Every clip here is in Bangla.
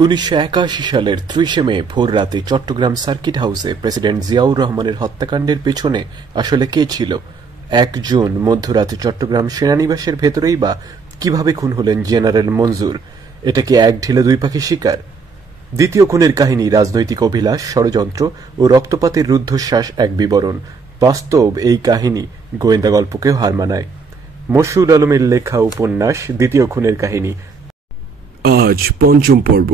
1981 সালের 30 মে ভোর রাতে চট্টগ্রাম সার্কিট হাউসে প্রেসিডেন্ট জিয়াউর রহমানের হত্যাকাণ্ডের পেছনে আসলে কে ছিল? 1 জুন মধ্যরাতে চট্টগ্রাম সেনানিবাসের ভেতরেই বা কিভাবে খুন হলেন জেনারেল মঞ্জুর? এটা কি এক ঢিলে দুই পাখি শিকার? দ্বিতীয় খুনের কাহিনী রাজনৈতিক অভিলাষ, ষড়যন্ত্র ও রক্তপাতের রুদ্ধশ্বাস এক বিবরণ। বাস্তব এই কাহিনী গোয়েন্দা গল্পকেও হার মানায়। মশহুল আলমের লেখা উপন্যাস দ্বিতীয় খুনের কাহিনী, আজ পঞ্চম পর্ব।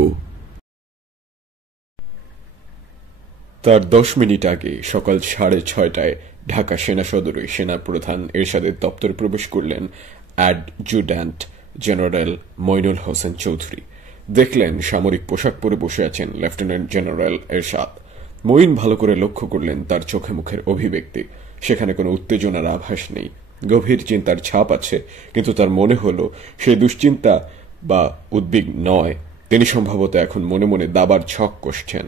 তার 10 মিনিট আগে সকাল 6:30টায় ঢাকা সেনা সদরে সেনাপ্রধান এরশাদের দপ্তরে প্রবেশ করলেন অ্যাডজুড্যান্ট জেনারেল মইনুল হোসেন চৌধুরী। দেখলেন সামরিক পোশাক পরে বসে আছেন লেফটেন্যান্ট জেনারেল এরশাদ। মঈন ভালো করে লক্ষ্য করলেন তার চোখে মুখের অভিব্যক্তি। সেখানে কোনো উত্তেজনার আভাস নেই, গভীর চিন্তার ছাপ আছে, কিন্তু তার মনে হল সে দুশ্চিন্তা বা উদ্বিগ্ন নয়। তিনি সম্ভবত এখন মনে মনে দাবার ছক কষছেন।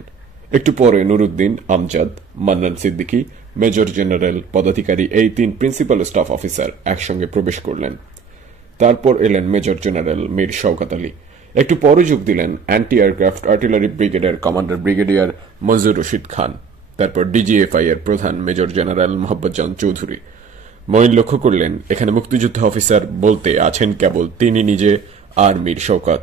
একটু পরে নুরুদ্দিন, আমজাদ, মান্নান সিদ্দিকী, মেজর জেনারেল পদাধিকারী এই 3 প্রিন্সিপাল স্টাফ অফিসার একসঙ্গে প্রবেশ করলেন। তারপর এলেন মেজর জেনারেল মীর শওকত আলী। একটু পরে যোগ দিলেন অ্যান্টি এয়ারক্রাফট আর্টিলারি ব্রিগেডের কমান্ডার ব্রিগেডিয়ার মঞ্জুর রশিদ খান। তারপর ডিজিএফআই এর প্রধান মেজর জেনারেল মোহাম্মদ জান চৌধুরী। মঈন লক্ষ্য করলেন এখানে মুক্তিযোদ্ধা অফিসার বলতে আছেন কেবল তিনি নিজে আর মীর শওকত।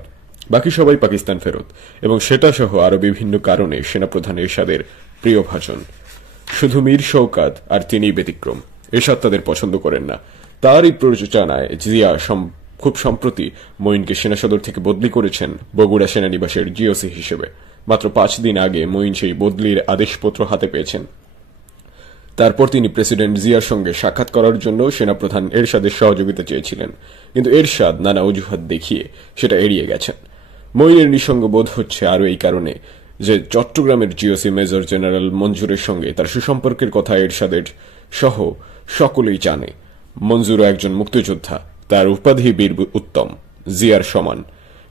বাকি সবাই পাকিস্তান ফেরত, এবং সেটা সহ আরো বিভিন্ন কারণে সেনাপ্রধান এরশাদের প্রিয় ভাজন। শুধু মীর শওকত আর তিনিই ব্যতিক্রম। এরশাদ তাদের পছন্দ করেন না। তারই প্রযোজনায় জিয়া খুব সম্প্রতি মঈনকে সেনা সদর থেকে বদলি করেছেন বগুড়া সেনানিবাসের জিওসি হিসেবে। মাত্র 5 দিন আগে মঈন সেই বদলির আদেশপত্র হাতে পেয়েছেন। তারপর তিনি প্রেসিডেন্ট জিয়ার সঙ্গে সাক্ষাৎ করার জন্য সেনাপ্রধান এরশাদের সহযোগিতা চেয়েছিলেন, কিন্তু এরশাদ নানা অজুহাত দেখিয়ে সেটা এড়িয়ে গেছেন। মঈনের নিঃসঙ্গ বোধ হচ্ছে আরও এই কারণে যে চট্টগ্রামের জিওসি মেজর জেনারেল মঞ্জুরের সঙ্গে তার সুসম্পর্কের কথা এরশাদের সহ সকলেই জানে। মঞ্জুরও একজন মুক্তিযোদ্ধা, তার উপাধি বীর উত্তম, জিয়ার সমান,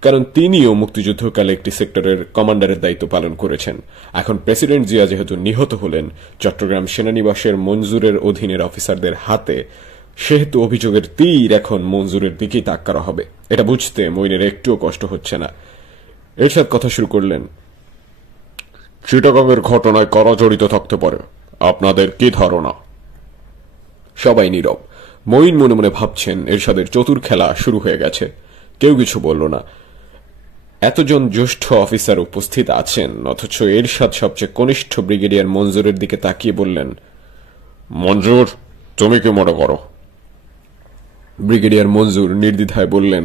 কারণ তিনিও মুক্তিযুদ্ধকালে একটি সেক্টরের কমান্ডারের দায়িত্ব পালন করেছেন। এখন প্রেসিডেন্ট জিয়া যেহেতু নিহত হলেন চট্টগ্রাম সেনানিবাসের মঞ্জুরের অধীনের অফিসারদের হাতে, সেহেতু অভিযোগের তীর এখন মঞ্জুরের দিকেই তাক করা হবে। এটা বুঝতে মঈনের একটুও কষ্ট হচ্ছে না। এরশাদ কথা শুরু করলেন, চিটাগাংয়ের ঘটনায় কারা জড়িত থাকতে পারে, আপনাদের কি ধারণা? সবাই নীরব। মঈন মনে মনে ভাবছেন এরশাদের চতুর খেলা শুরু হয়ে গেছে। কেউ কিছু বলল না। এতজন জ্যেষ্ঠ অফিসার উপস্থিত আছেন, অথচ এরশাদ সবচেয়ে কনিষ্ঠ ব্রিগেডিয়ার মঞ্জুরের দিকে তাকিয়ে বললেন, মঞ্জুর, তুমি কি মনে করো? ব্রিগেডিয়ার মঞ্জুর নির্দ্বিধায় বললেন,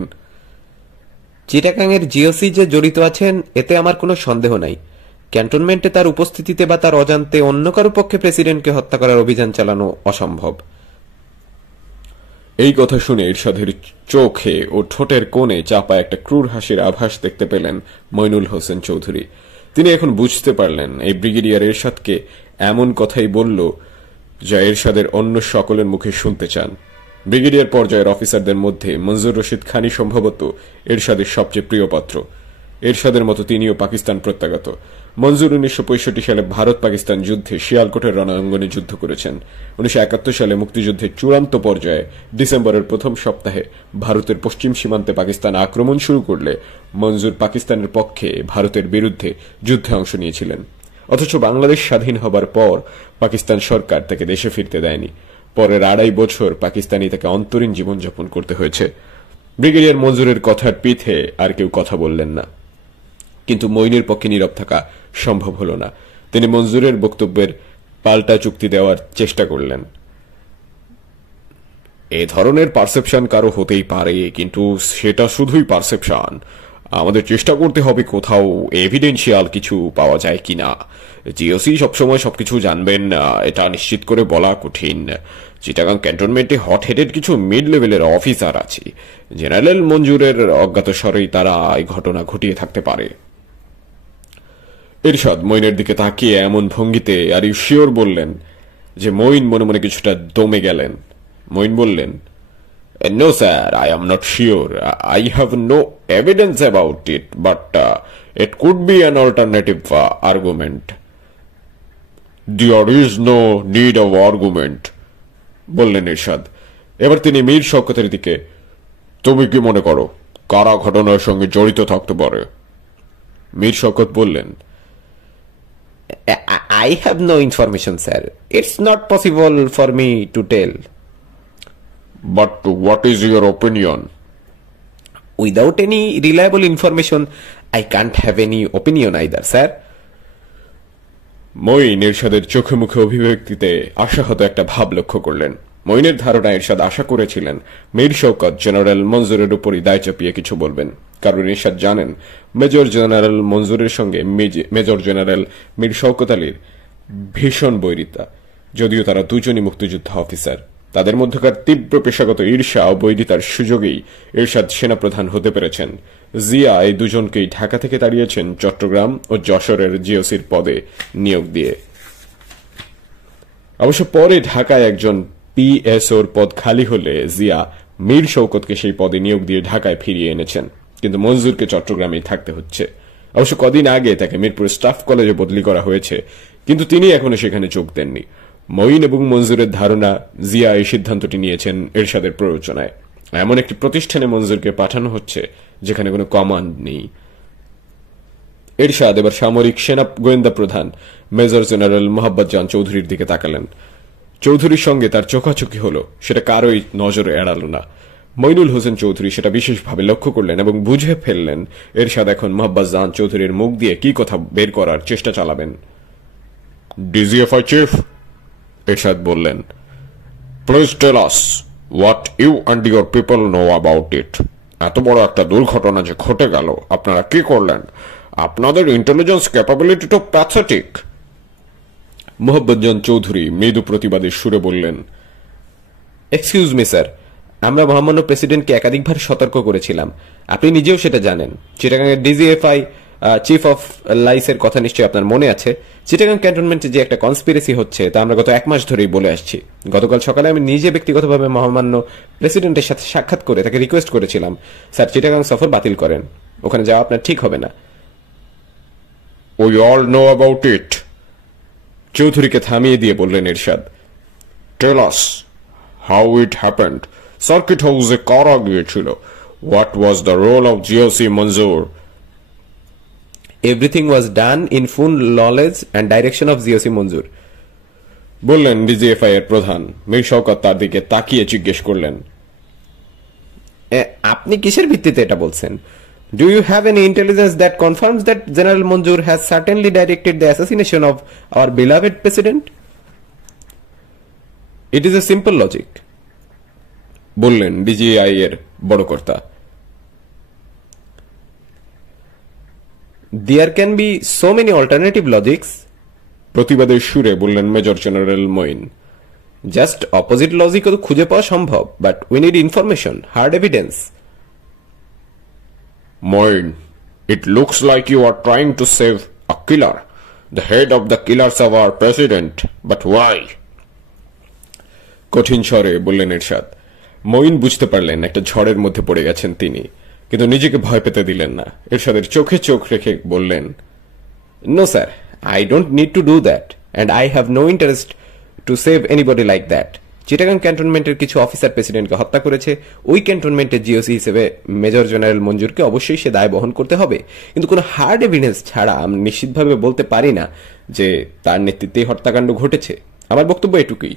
চিটাগাংয়ের জিওসি যে জড়িত আছেন এতে আমার কোনো সন্দেহ নাই। ক্যান্টনমেন্টে তার উপস্থিতিতে বা তার অজান্তে অন্য কারো পক্ষে প্রেসিডেন্টকে হত্যা করার অভিযান চালানো অসম্ভব। এই কথা শুনে এরশাদের চোখে ও ঠোঁটের কোণে চাপা একটা ক্রূর হাসির আভাস দেখতে পেলেন মইনুল হোসেন চৌধুরী। তিনি এখন বুঝতে পারলেন এই ব্রিগেডিয়ার এরশাদকে এমন কথাই বলল যা এরশাদের অন্য সকলের মুখে শুনতে চান। ব্রিগেডিয়ার পর্যায়ের অফিসারদের মধ্যে মঞ্জুর রশিদ খানই সম্ভবত এরশাদের সবচেয়ে প্রিয় পাত্র। এরশাদের মতো তিনিও পাকিস্তান প্রত্যাগত। মঞ্জুর 1965 সালে ভারত পাকিস্তান যুদ্ধে শিয়ালকোটের রণাঙ্গনে যুদ্ধ করেছেন। 1971 সালে মুক্তিযুদ্ধের চূড়ান্ত পর্যায়ে ডিসেম্বরের প্রথম সপ্তাহে ভারতের পশ্চিম সীমান্তে পাকিস্তান আক্রমণ শুরু করলে মঞ্জুর পাকিস্তানের পক্ষে ভারতের বিরুদ্ধে যুদ্ধে অংশ নিয়েছিলেন। অথচ বাংলাদেশ স্বাধীন হবার পর পাকিস্তান সরকার তাকে দেশে ফিরতে দেয়নি। পরের 2.5 বছর পাকিস্তানি তাকে অন্তরীণ জীবনযাপন করতে হয়েছে। ব্রিগেডিয়ার মঞ্জুরের কথার পিঠে আর কেউ কথা বললেন না, কিন্তু মঈনের পক্ষে নীরব থাকা সম্ভব হল না। তিনি মঞ্জুরের বক্তব্যের পাল্টা যুক্তি দেওয়ার চেষ্টা করলেন। এ ধরনের পারসেপশন কারো হতেই পারে, কিন্তু সেটা শুধুই পারসেপশন। আমাদের চেষ্টা করতে হবে কোথাও এভিডেন্সিয়াল কিছু পাওয়া যায় কিনা। জিওসি সবসময় সবকিছু জানবেন এটা নিশ্চিত করে বলা কঠিন। চিটাগাং ক্যান্টনমেন্টে হট হেডেড কিছু মিড লেভেলের অফিসার আছে। জেনারেল মঞ্জুরের অজ্ঞাতসারেই তারা এই ঘটনা ঘটিয়ে থাকতে পারে। এরশাদ মঈনের দিকে তাকিয়ে এমন ভঙ্গিতে আর ইউ শিওর বললেন যে মঈন মনে মনে কিছুটা দমে গেলেন। মঈন বললেন, no sir, I am not sure. I have no evidence about it, but it could be an alternative argument. There is no need of argument, বললেন এরশাদ। এবার তিনি মীর শওকতের দিকে, তুমি কি মনে করো কারা ঘটনার সঙ্গে জড়িত থাকতে পারে? মীর শওকত বললেন, I have no information, sir. It's not possible for me to tell. But what is your opinion? Without any reliable information, I can't have any opinion either, sir. Moin এরশাদের চোখে মুখে অভিব্যক্তিতে আশাহত একটা ভাব লক্ষ্য করলেন। মঈনের ধারণা এরশাদ আশা করেছিলেন মীর শওকত জেনারেল মঞ্জুরের উপরই দায় চাপিয়ে কিছু বলবেন, কারণ এরশাদ জানেন মেজর জেনারেল মঞ্জুরের সঙ্গে মেজর জেনারেল মীর শওকত আলীর ভীষণ বৈরিতা। যদিও তারা দুজনই মুক্তিযোদ্ধা অফিসার, তাদের মধ্যকার তীব্র পেশাগত ঈর্ষা ও বৈরিতার সুযোগেই এরশাদ সেনাপ্রধান হতে পেরেছেন। জিয়া এই দুজনকেই ঢাকা থেকে তাড়িয়েছেন চট্টগ্রাম ও যশোরের জিওসির পদে নিয়োগ দিয়ে। অবশ্য পরে ঢাকায় একজন পিএসওর পদ খালি হলে জিয়া মীর শওকতকে সেই পদে নিয়োগ দিয়ে ঢাকায় ফিরিয়ে এনেছেন, কিন্তু মঞ্জুরকে চট্টগ্রামেই থাকতে হচ্ছে। অবশ্য কদিন আগে তাকে মিরপুর স্টাফ কলেজে বদলি করা হয়েছে, কিন্তু তিনি এখনো সেখানে যোগ দেননি। মঈন এবং মঞ্জুরের ধারণা জিয়া এই সিদ্ধান্তটি নিয়েছেন এরশাদের প্ররোচনায়। এমন একটি প্রতিষ্ঠানে মঞ্জুরকে পাঠানো হচ্ছে যেখানে কোনো কমান্ড নেই। এরশাদ এবার সামরিক সেনা গোয়েন্দা প্রধান মেজর জেনারেল মোহাব্বত জান চৌধুরীর দিকে তাকালেন। চৌধুরীর সঙ্গে তার চোখাচোখি হলো, সেটা কারোই নজরে এড়াল না। মইনুল হোসেন চৌধুরী সেটা বিশেষভাবে লক্ষ্য করলেন এবং বুঝে ফেললেন এরশাদ এখন মোহাব্বত জান চৌধুরীর মুখ দিয়ে কি কথা বের করার চেষ্টা চালাবেন। DGFI চিফ, এরশাদ বললেন, please tell us what you and your people know about it. এত বড় একটা দুর্ঘটনা যে ঘটে গেল, আপনারা কি করলেন? আপনাদের ইন্টেলিজেন্স ক্যাপাবিলিটি তো প্যাথেটিক। মোহাব্বত জান চৌধুরী মৃদু প্রতিবাদের সুরে বললেন, এক্সকিউজ মি স্যার, আমরা মহামান্য প্রেসিডেন্টকে একাধিকবার সতর্ক করেছিলাম, আপনি নিজেও সেটা জানেন। চিটাগাংয়ের ডিজিএফআই চিফ অফ লাইসের কথা নিশ্চয়ই আপনার মনে আছে। চিটাগাং ক্যান্টনমেন্টে যে একটা কনস্পিরেসি হচ্ছে তা আমরা গত 1 মাস ধরেই বলে আসছি। গতকাল সকালে আমি নিজে ব্যক্তিগতভাবে মহামান্য প্রেসিডেন্টের সাথে সাক্ষাৎ করে তাকে রিকোয়েস্ট করেছিলাম, স্যার চিটাগাং সফর বাতিল করেন, ওখানে যাওয়া আপনার ঠিক হবে না। We all know about it. চৌধুরীকে থামিয়ে দিয়ে বললেন Ershad, tell us how it happened. Circuit হাউসে কারা গিয়েছিল? What was the role of GOC Manzur? Everything was done in full knowledge and direction of GOC Manzur, বললেন ডিজিএফআই এর প্রধান। মীর শওকত তার দিকে তাকিয়ে জিজ্ঞেস করলেন, আপনি কিসের ভিত্তিতে এটা বলছেন? Do you have any intelligence that confirms that General Manzoor has certainly directed the assassination of our beloved president? It is a simple logic, বললেন ডিজিআই এর বড় কর্তা। There can be so many alternative logics. প্রতিবাদের সুরে বললেন major general Moin. Just opposite logic তো খুঁজে পাওয়া সম্ভব, but we need information, hard evidence. Moin, it looks like you are trying to save a killer, the head of the killers of our president, but why? কঠিন স্বরে বললেন এরশাদ। মঈন বুঝতে পারলেন একটা ঝড়ের মধ্যে পড়ে গেছেন তিনি, কিন্তু নিজেকে ভয় পেতে দিলেন না। এরশাদের চোখে চোখ রেখে বললেন, No sir, I don't need to do that, and I have no interest to save anybody like that. Chittagong ক্যান্টনমেন্টের কিছু অফিসার প্রেসিডেন্টকে হত্যা করেছে, ওই ক্যান্টনমেন্টের জিওসি হিসেবে মেজর জেনারেল মঞ্জুরকে অবশ্যই সে দায় বহন করতে হবে, কিন্তু কোনো হার্ড এভিডেন্স ছাড়া আমি নিশ্চিতভাবে বলতে পারি না যে তার নেতৃত্বে হত্যাকাণ্ড ঘটেছে। আমার বক্তব্য এটুকুই।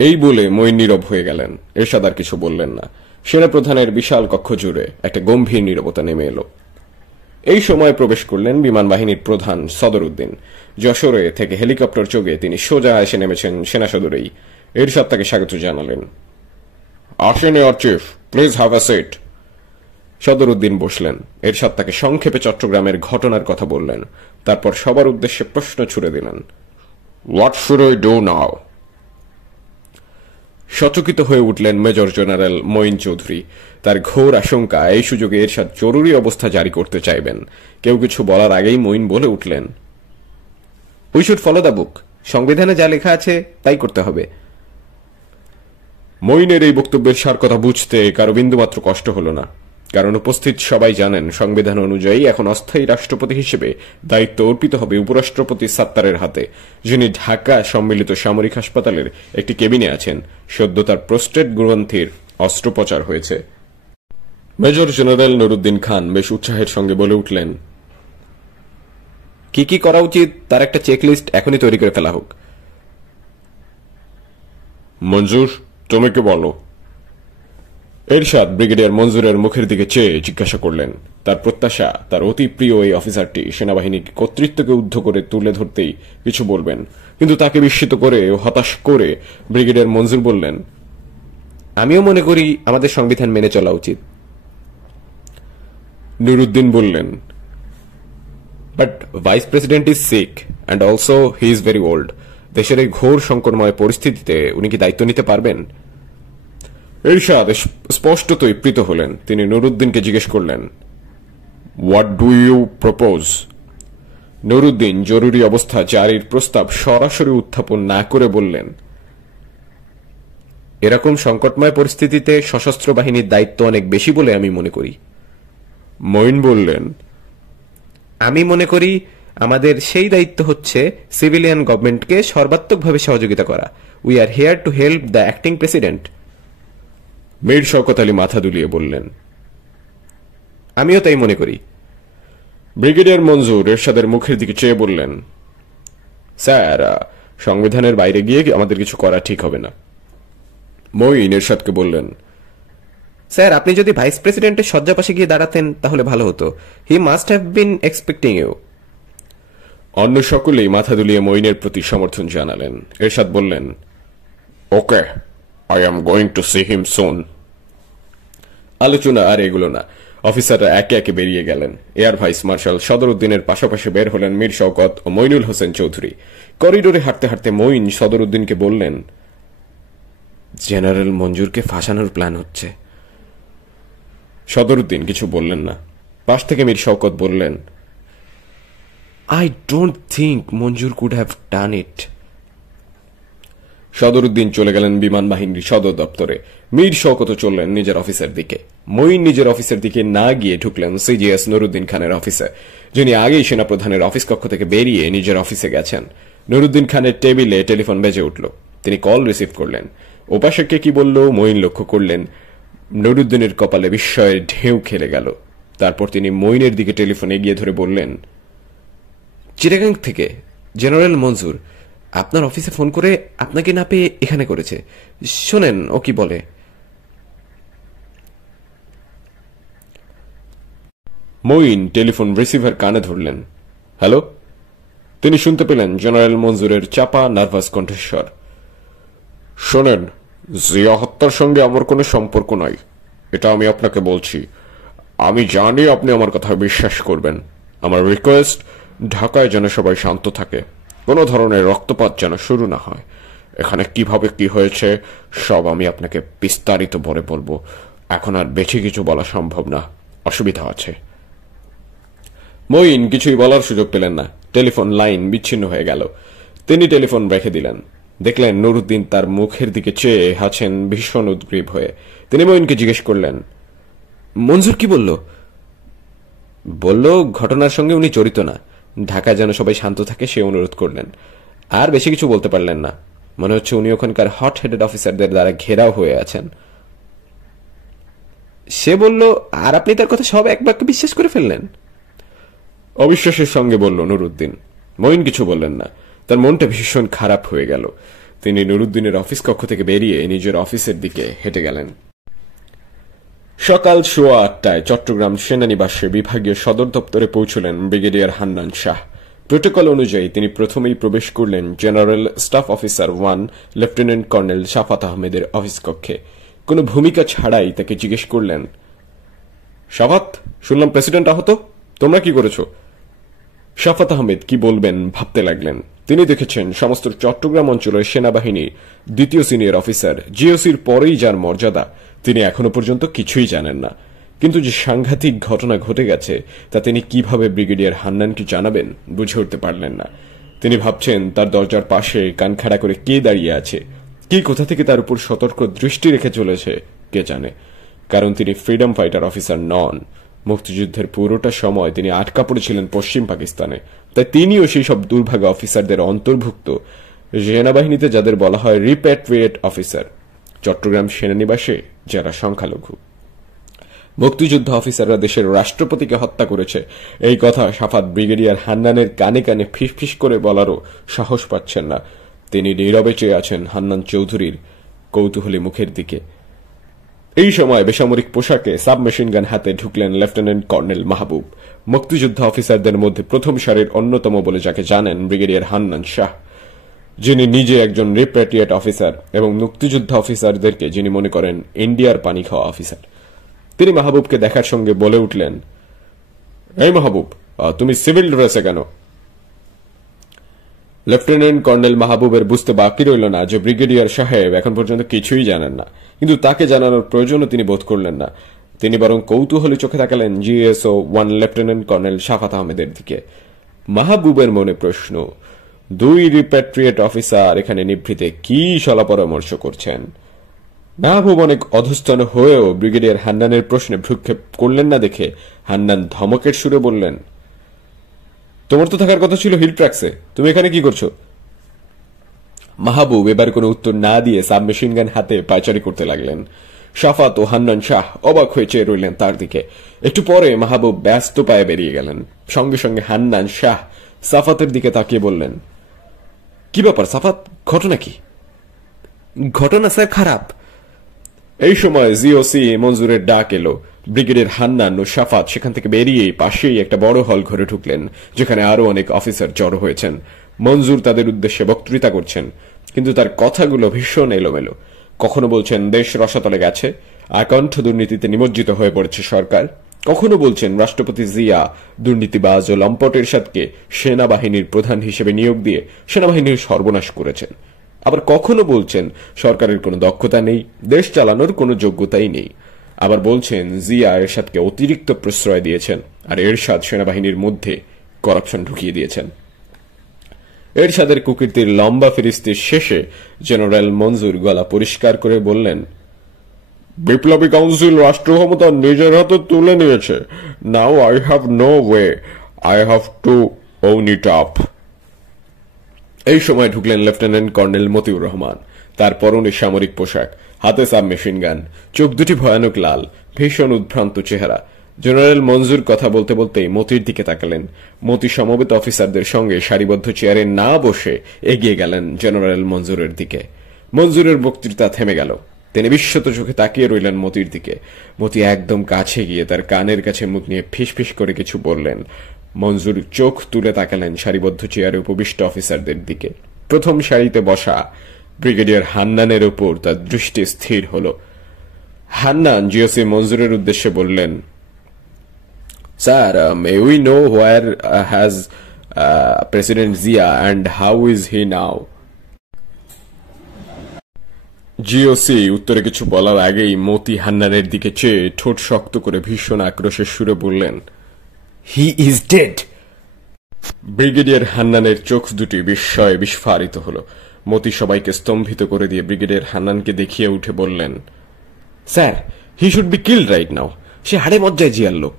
এই বলে মঈন নীরব হয়ে গেলেন। এরশাদ আর কিছু বললেন না। সেনাপ্রধানের বিশাল কক্ষ জুড়ে একটা গম্ভীর নীরবতা নেমে এলো। এই সময় প্রবেশ করলেন বিমান বাহিনীর প্রধান সদরউদ্দিন। যশোরে থেকে হেলিকপ্টার যোগে তিনি সোজা এসে নেমেছেন সেনা সদরেই। এরশাদ তাকে স্বাগত জানালেন। আসেন air chief, please have a seat. Sadruddin বসলেন। এরশাদ তাকে সংক্ষেপে চট্টগ্রামের ঘটনার কথা বললেন, তারপর সবার উদ্দেশ্যে প্রশ্ন ছুড়ে দিলেন। What should we do now? সচকিত হয়ে উঠলেন মেজর জেনারেল মঈন চৌধুরী। তার ঘোর আশঙ্কা এই সুযোগে এরশাদ জরুরি অবস্থা জারি করতে চাইবেন। কেউ কিছু বলার আগেই মঈন বলে উঠলেন, we should follow the book. সংবিধানে যা লেখা আছে তাই করতে হবে। মঈনের এই বক্তব্যের সার কথা বুঝতে কারো বিন্দুমাত্র কষ্ট হল না, কারণ উপস্থিত সবাই জানেন সংবিধান অনুযায়ী এখন অস্থায়ী রাষ্ট্রপতি হিসেবে দায়িত্ব অর্পিত হবে উপরাষ্ট্রপতি সাত্তারের হাতে, যিনি ঢাকা সম্মিলিত সামরিক হাসপাতালের একটি কেবিনে আছেন। সদ্য তার প্রোস্টেট গ্রন্থির অস্ত্রোপচার হয়েছে। মেজর জেনারেল নুরুদ্দিন খান বেশ উৎসাহের সঙ্গে বলে উঠলেন, কি কি করা উচিত তার একটা চেকলিস্ট এখনই তৈরি করে ফেলা হোক। মঞ্জুর, তুমি কি বলো? এরশাদ ব্রিগেডিয়ার মঞ্জুরের মুখের দিকে চেয়ে জিজ্ঞাসা করলেন। তার প্রত্যাশা তার অতি প্রিয় এই অফিসারটি সেনাবাহিনীর কর্তৃত্বকে ঊর্ধ্ব করে তুলে ধরতেই কিছু বলবেন, কিন্তু তাকে বিস্মিত করে ও হতাশ করে ব্রিগেডিয়ার মঞ্জুর বললেন, আমিও মনে করি আমাদের সংবিধান মেনে চলা উচিত। নুরুদ্দিন বললেন, but vice president is sick and also he is very old. দেশের এই ঘোর সংকটময় পরিস্থিতিতে উনি কি দায়িত্ব নিতে পারবেন? এরশাদ স্পষ্টতই প্রীত হলেন। তিনি নুরুদ্দিনকে জিজ্ঞেস করলেন, what do you propose? Nuruddin জরুরি অবস্থা জারির প্রস্তাব সরাসরি উত্থাপন না করে বললেন, এরকম সংকটময় পরিস্থিতিতে সশস্ত্র বাহিনীর দায়িত্ব অনেক বেশি বলে আমি মনে করি। মঈন বললেন, আমি মনে করি আমাদের সেই দায়িত্ব হচ্ছে সিভিলিয়ান গভর্নমেন্টকে সর্বাত্মকভাবে সহযোগিতা করা। We are here to help the acting president. Mir Shawkat Ali মাথা দুলিয়ে বললেন, আমিও তাই মনে করি। ব্রিগেডিয়ার মঞ্জুর এরশাদের মুখের দিকে চেয়ে বললেন, স্যার, সংবিধানের বাইরে গিয়ে আমাদের কিছু করা ঠিক হবে না। মঈন এরশাদকে বললেন, স্যার, আপনি যদি ভাইস প্রেসিডেন্টের শয্যাপাশে গিয়ে দাঁড়াতেন তাহলে ভালো হতো। He must have been expecting you. অন্য সকলেই মাথা দুলিয়ে মঈনের প্রতি সমর্থন জানালেন। এরশাদ বললেন, okay, I am going to see him soon. আলোচনা আর এগুলো না, অফিসাররা একে একে বেরিয়ে গেলেন। এয়ার ভাইস মার্শাল সদরউদ্দিনের পাশাপাশি বের হলেন মীর শওকত ও মইনুল হোসেন চৌধুরী। করিডোরে হাঁটতে হাঁটতে মঈন সদরউদ্দিনকে বললেন, জেনারেল মঞ্জুরকে ফাঁসানোর প্ল্যান হচ্ছে। সদরউদ্দিন কিছু বললেন না। পাশ থেকে মীর শওকত বললেন, I don't think Manzur could have done it. Sadaruddin চলে গেলেন বিমান বাহিনীর সদর দপ্তরে। মীর শওকত চললেন নিজের অফিসের দিকে। মঈন নিজের অফিসের দিকে না গিয়ে ঢুকলেন সিজিএস নুরুদ্দিন খানের অফিসে, যিনি আগেই সেনাপ্রধানের অফিস কক্ষ থেকে বেরিয়ে নিজের অফিসে গেছেন। নুরুদ্দিন খানের টেবিলে টেলিফোন বেজে উঠল। তিনি কল রিসিভ করলেন। ওপাশে কে কি বলল মঈন লক্ষ্য করলেন। নুরুদ্দিনের কপালে বিস্ময়ের ঢেউ খেলে গেল। তারপর তিনি মঈনের দিকে টেলিফোন এগিয়ে ধরে বললেন, চিটাগাং থেকে জেনারেল মঞ্জুর আপনার অফিসে ফোন করে আপনাকে না পেয়ে এখানে করেছে। শোনেন ও কি বলে। মঈন টেলিফোন রিসিভার কানে ধরলেন। হ্যালো। তিনি শুনতে পেলেন জেনারেল মঞ্জুরের চাপা নার্ভাস কণ্ঠস্বর। শোনেন, জিয়া হত্যার সঙ্গে আমার কোনো সম্পর্ক নাই, এটা আমি আপনাকে বলছি। আমি জানি আপনি আমার কথা বিশ্বাস করবেন। আমার রিকোয়েস্ট, ঢাকায় যেন সবাই শান্ত থাকে, কোনো ধরনের রক্তপাত যেন শুরু না হয়। এখানে কিভাবে কি হয়েছে সব আমি আপনাকে বিস্তারিত পরে বলবো। এখন আর বেশি কিছু বলা সম্ভব না, অসুবিধা আছে। মঈন কিছুই বলার সুযোগ পেলেন না। টেলিফোন লাইন বিচ্ছিন্ন হয়ে গেল। তিনি টেলিফোন রেখে দিলেন। দেখলেন নুরুদ্দিন তার মুখের দিকে চেয়ে আছেন ভীষণ উদ্গ্রীব হয়ে। তিনি মঈনকে জিজ্ঞেস করলেন, মঞ্জুর কি বলল? বলল ঘটনার সঙ্গে উনি জড়িত না, ঢাকায় যেন সবাই শান্ত থাকে সে অনুরোধ করলেন। আর বেশি কিছু বলতে পারলেন না। মনে হচ্ছে উনি ওখানকার হট হেডেড অফিসারদের দ্বারা ঘেরাও হয়ে আছেন। সে বলল, আর আপনি তার কথা সব এক বাক্যে বিশ্বাস করে ফেললেন? অবিশ্বাসের সঙ্গে বলল নুরুদ্দিন। মঈন কিছু বললেন না। তার মনটা ভীষণ খারাপ হয়ে গেল। তিনি নুরুদ্দিনের অফিস কক্ষ থেকে বেরিয়ে নিজের অফিসের দিকে হেঁটে গেলেন। সকাল 8:15 চট্টগ্রাম সেনানিবাসে বিভাগীয় সদর দপ্তরে পৌঁছলেন ব্রিগেডিয়ার হান্নান শাহ। প্রোটোকল অনুযায়ী তিনি প্রথমেই প্রবেশ করলেন general staff officer 1 lieutenant colonel Shafat আহমেদের অফিস কক্ষে। কোনো ভূমিকা ছাড়াই তাকে জিজ্ঞেস করলেন, শাফাত, শুনলাম প্রেসিডেন্ট আহত, তোমরা কি করেছো? শাফাত আহমেদ কি বলবেন ভাবতে লাগলেন। তিনি দেখেছেন সমস্ত চট্টগ্রাম অঞ্চলের সেনাবাহিনীর দ্বিতীয় সিনিয়র অফিসার, জিওসির পরেই যার মর্যাদা, তিনি এখনো পর্যন্ত কিছুই জানেন না। কিন্তু যে সাংঘাতিক ঘটনা ঘটে গেছে তা তিনি কিভাবে ব্রিগেডিয়ার হান্নানকে জানাবেন বুঝে উঠতে পারলেন না। তিনি ভাবছেন তার দরজার পাশে কান খাড়া করে কে দাঁড়িয়ে আছে, কি কোথা থেকে তার উপর সতর্ক দৃষ্টি রেখে চলেছে কে জানে। কারণ তিনি ফ্রিডম ফাইটার অফিসার নন। মুক্তিযুদ্ধের পুরোটা সময় তিনি আটকা পড়েছিলেন পশ্চিম পাকিস্তানে। তাই তিনিও সেই সব দুর্ভাগা অফিসারদের অন্তর্ভুক্ত, সেনাবাহিনীতে যাদের বলা হয় রিপ্যাট্রিয়েট অফিসার, চট্টগ্রাম সেনানিবাসে যারা সংখ্যালঘু। মুক্তিযুদ্ধ অফিসাররা দেশের রাষ্ট্রপতিকে হত্যা করেছে এই কথা সাফাত ব্রিগেডিয়ার হান্নানের কানে কানে ফিসফিস করে বলারও সাহস পাচ্ছেন না। তিনি নীরবে চেয়ে আছেন হান্নান চৌধুরীর কৌতূহলী মুখের দিকে। এই সময় বেসামরিক পোশাকে সাবমেশিন গান হাতে ঢুকলেন লেফটেন্যান্ট কর্নেল মাহবুব। মুক্তিযুদ্ধ অফিসারদের মধ্যে প্রথম সারির অন্যতম বলে যাকে জানেন ব্রিগেডিয়ার হান্নান শাহ, যিনি নিজে একজন রিপ্যাট্রিয়েট অফিসার এবং মুক্তিযুদ্ধ অফিসারদেরকে যিনি মনে করেন ইন্ডিয়ার পানি খাওয়া অফিসার। তিনি মাহবুবকে দেখার সঙ্গে বলে উঠলেন, এই মাহবুব, তুমি সিভিল ড্রেসে কেন? লেফটেন্যান্ট কর্নেল মাহবুবের বুঝতে বাকি রইল না যে ব্রিগেডিয়ার সাহেব এখন পর্যন্ত কিছুই জানেন না, কিন্তু তাকে জানানোর প্রয়োজনও তিনি বোধ করলেন না। তিনি বরং কৌতূহলী চোখে তাকালেন জিএসও 1 লেফটেন্যান্ট কর্নেল শাফাত আহমেদের দিকে। মাহবুবের মনে প্রশ্ন, 2 রিপ্যাট্রিয়েট অফিসার এখানে নিভৃতে কি সলা পরামর্শ করছেন? মাহবুব অনেক অধস্তন হয়েও ব্রিগেডিয়ার হান্নানের প্রশ্নে ভ্রুক্ষেপ করলেন না দেখে হান্নান ধমকের সুরে বললেন, তোমার তো থাকার কথা ছিল হিল ট্র্যাক্সে, তুমি এখানে কি করছো? মাহবুব এবার কোনো উত্তর না দিয়ে সাবমেশিন গান হাতে পায়চারি করতে লাগলেন। শাফাত ও হান্নান শাহ অবাক হয়ে চেয়ে রইলেন তার দিকে। একটু পরে মাহবুব ব্যস্ত পায়ে বেরিয়ে গেলেন। সঙ্গে সঙ্গে হান্নান শাহ সাফাতের দিকে তাকিয়ে বললেন, কি ব্যাপার সাফাত, ঘটনা কি? ঘটনা স্যার খারাপ। এই সময় জিওসি মঞ্জুরের ডাক এলো। ব্রিগেডিয়ার হান্নান ও শাফাত সেখান থেকে বেরিয়ে পাশেই একটা বড় হল ঘরে ঢুকলেন, যেখানে আরো অনেক অফিসার জড়ো হয়েছেন। মঞ্জুর তাদের উদ্দেশ্যে বক্তৃতা করছেন, কিন্তু তার কথাগুলো ভীষণ এলোমেলো। কখনো বলছেন দেশ রসাতলে গেছে, আকণ্ঠ দুর্নীতিতে নিমজ্জিত হয়ে পড়েছে সরকার। কখনো বলছেন রাষ্ট্রপতি জিয়া দুর্নীতিবাজ ও লম্পট এরশাদকে সেনাবাহিনীর প্রধান হিসেবে নিয়োগ দিয়ে সেনাবাহিনীর সর্বনাশ করেছেন। আবার কখনো বলছেন সরকারের কোনো দক্ষতা নেই, দেশ চালানোর কোনো যোগ্যতাই নেই। আবার বলছেন জিয়া এরশাদকে অতিরিক্ত প্রশ্রয় দিয়েছেন, আর এরশাদ সেনাবাহিনীর মধ্যে করাপশন ঢুকিয়ে দিয়েছেন। এরশাদের কুকীর্তির লম্বা ফিরিস্তির শেষে জেনারেল মঞ্জুর গলা পরিষ্কার করে বললেন, বিপ্লবী কাউন্সিল রাষ্ট্র ক্ষমতা নিজের হাতে তুলে নিয়েছে। Now I have no way, I have to own it up. এই সময় ঢুকলেন লেফটেন্যান্ট কর্নেল মতিউর রহমান। তার পরনে সামরিক পোশাক, হাতে সাবমেশিন গান, চোখ দুটি ভয়ানক লাল, ভীষণ উদ্ভ্রান্ত চেহারা। জেনারেল মঞ্জুর কথা বলতে বলতেই মতির দিকে তাকালেন। মতি সমবেত অফিসারদের সঙ্গে সারিবদ্ধ চেয়ারে না বসে এগিয়ে গেলেন জেনারেল মঞ্জুরের দিকে। মঞ্জুরের বক্তৃতা থেমে গেল। তিনি বিস্মিত চোখে তাকিয়ে রইলেন মতির দিকে। মতি একদম কাছে গিয়ে তার কানের কাছে মুখ নিয়ে ফিসফিস করে কিছু বললেন। মঞ্জুর চোখ তুলে তাকালেন সারিবদ্ধ চেয়ারে উপবিষ্ট অফিসারদের দিকে। প্রথম সারিতে বসা ব্রিগেডিয়ার হান্নানের উপর তার দৃষ্টি স্থির হল। হান্নান জিওসি মঞ্জুরের উদ্দেশ্যে বললেন, sir, May we know where has president Zia and how is he now? GOC উত্তরে কিছু বলার আগেই মতি হান্নানের দিকে চেয়ে ঠোঁট শক্ত করে ভীষণ আক্রোশের সুরে বললেন, হি ইজ ডেড। ব্রিগেডিয়ার হান্নানের চোখ দুটি বিস্ময়ে বিস্ফারিত হল। মতি সবাইকে স্তম্ভিত করে দিয়ে ব্রিগেডিয়ার হান্নানকে দেখিয়ে উঠে বললেন, sir, he should be killed right now. সে হাড়ে মজ্জায় জিয়ার লোক।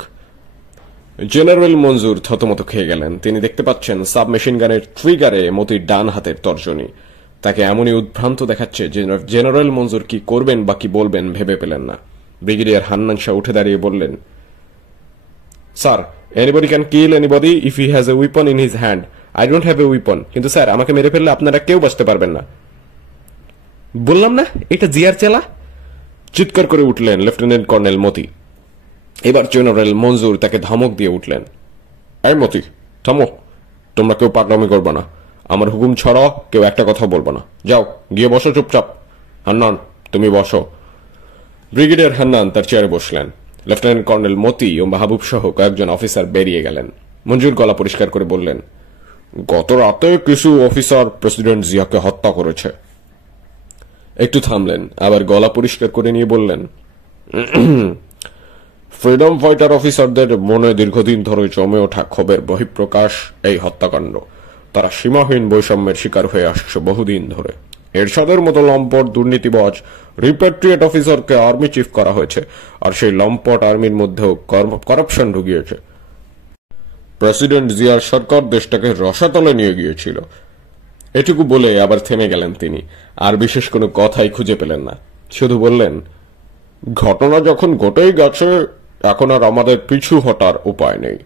জেনারেল মঞ্জুর থতমত খেয়ে গেলেন। তিনি দেখতে পাচ্ছেন সাবমেশিন গানের ট্রিগারে মতির ডান হাতের তর্জনী। তাকে এমনই উদ্ভ্রান্ত দেখাচ্ছে যে জেনারেল মঞ্জুর কি করবেন বা কি বলবেন ভেবে পেলেন না। ব্রিগেডিয়ার হান্নান শাহ উঠে দাঁড়িয়ে বললেন, sir, anybody can kill anybody if he has a weapon in his hand. I don't have a weapon, কিন্তু স্যার আমাকে মেরে ফেললে আপনারা কেউ বাঁচতে পারবেন না। বললাম না এটা জিয়ার চেলা, চিৎকার করে উঠলেন লেফটেন্যান্ট কর্নেল মতি। এবার জেনারেল মঞ্জুর তাকে ধমক দিয়ে উঠলেন, এই মতি, থামো, তোমরা কেউ পাগলামি করবে না। আমার হুকুম ছাড়া কেউ একটা কথা বলবো না। যাও গিয়ে বসো চুপচাপ। হান্নান, তুমি বসো। ব্রিগেডিয়ার হান্নান তার চেয়ারে বসলেন। লেফটেন্যান্ট কর্নেল মতি ও মাহবুব সহ কয়েকজন অফিসার বেরিয়ে গেলেন। মঞ্জুর গলা পরিষ্কার করে বললেন, গত রাতে কিছু অফিসার প্রেসিডেন্ট জিয়াকে হত্যা করেছে। একটু থামলেন, আবার গলা পরিষ্কার করে নিয়ে বললেন, ফ্রিডম ফাইটার অফিসারদের মনে দীর্ঘদিন ধরে জমে ওঠা ক্ষোভের বহিঃপ্রকাশ এই হত্যাকাণ্ড। তারা সীমাহীন বৈষম্যের শিকার হয়ে আসছে বহুদিন ধরে। এরশাদের মতো লম্পট দুর্নীতিবাজ রিপ্যাট্রিয়েট অফিসারকে আর্মি চিফ করা হয়েছে, আর সেই লম্পট আর্মির মধ্যেও করাপশন ঢুকিয়েছে। প্রেসিডেন্ট জিয়ার সরকার দেশটাকে রসাতলে নিয়ে গিয়েছিল। এটুকু বলে আবার থেমে গেলেন তিনি। আর বিশেষ কোনো কথাই খুঁজে পেলেন না। শুধু বললেন, ঘটনা যখন ঘটেই গেছে, এখন আর আমাদের পিছু হটার উপায় নেই,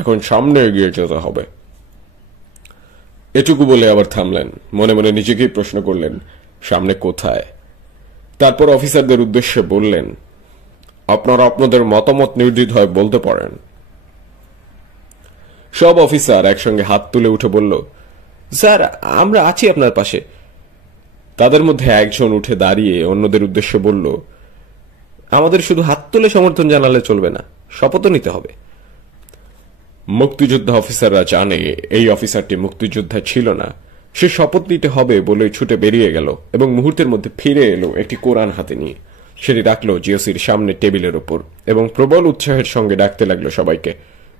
এখন সামনে এগিয়ে যেতে হবে। এটুকু বলে আবার থামলেন, মনে মনে নিজেকেই প্রশ্ন করলেন সামনে কোথায়। তারপর অফিসারদের উদ্দেশ্যে বললেন, আপনারা আপনাদের মতামত নির্দ্বিধায় বলতে পারেন। সব অফিসার একসঙ্গে হাত তুলে উঠে বলল, স্যার আমরা আছি আপনার পাশে। তাদের মধ্যে একজন উঠে দাঁড়িয়ে অন্যদের উদ্দেশ্যে বলল, আমাদের শুধু হাত তুলে সমর্থন জানালে চলবে না, শপথও নিতে হবে। মুক্তিযোদ্ধা অফিসাররা জানে এই অফিসারটি মুক্তিযোদ্ধা ছিল না। সে শপথ নিতে হবে বলে ছুটে বেরিয়ে গেল এবং মুহূর্তের মধ্যে ফিরে এলো একটি কোরআন হাতে নিয়ে। সেটি রাখলো জিওসির সামনে টেবিলের ওপর এবং প্রবল উৎসাহের সঙ্গে ডাকতে লাগলো সবাইকে,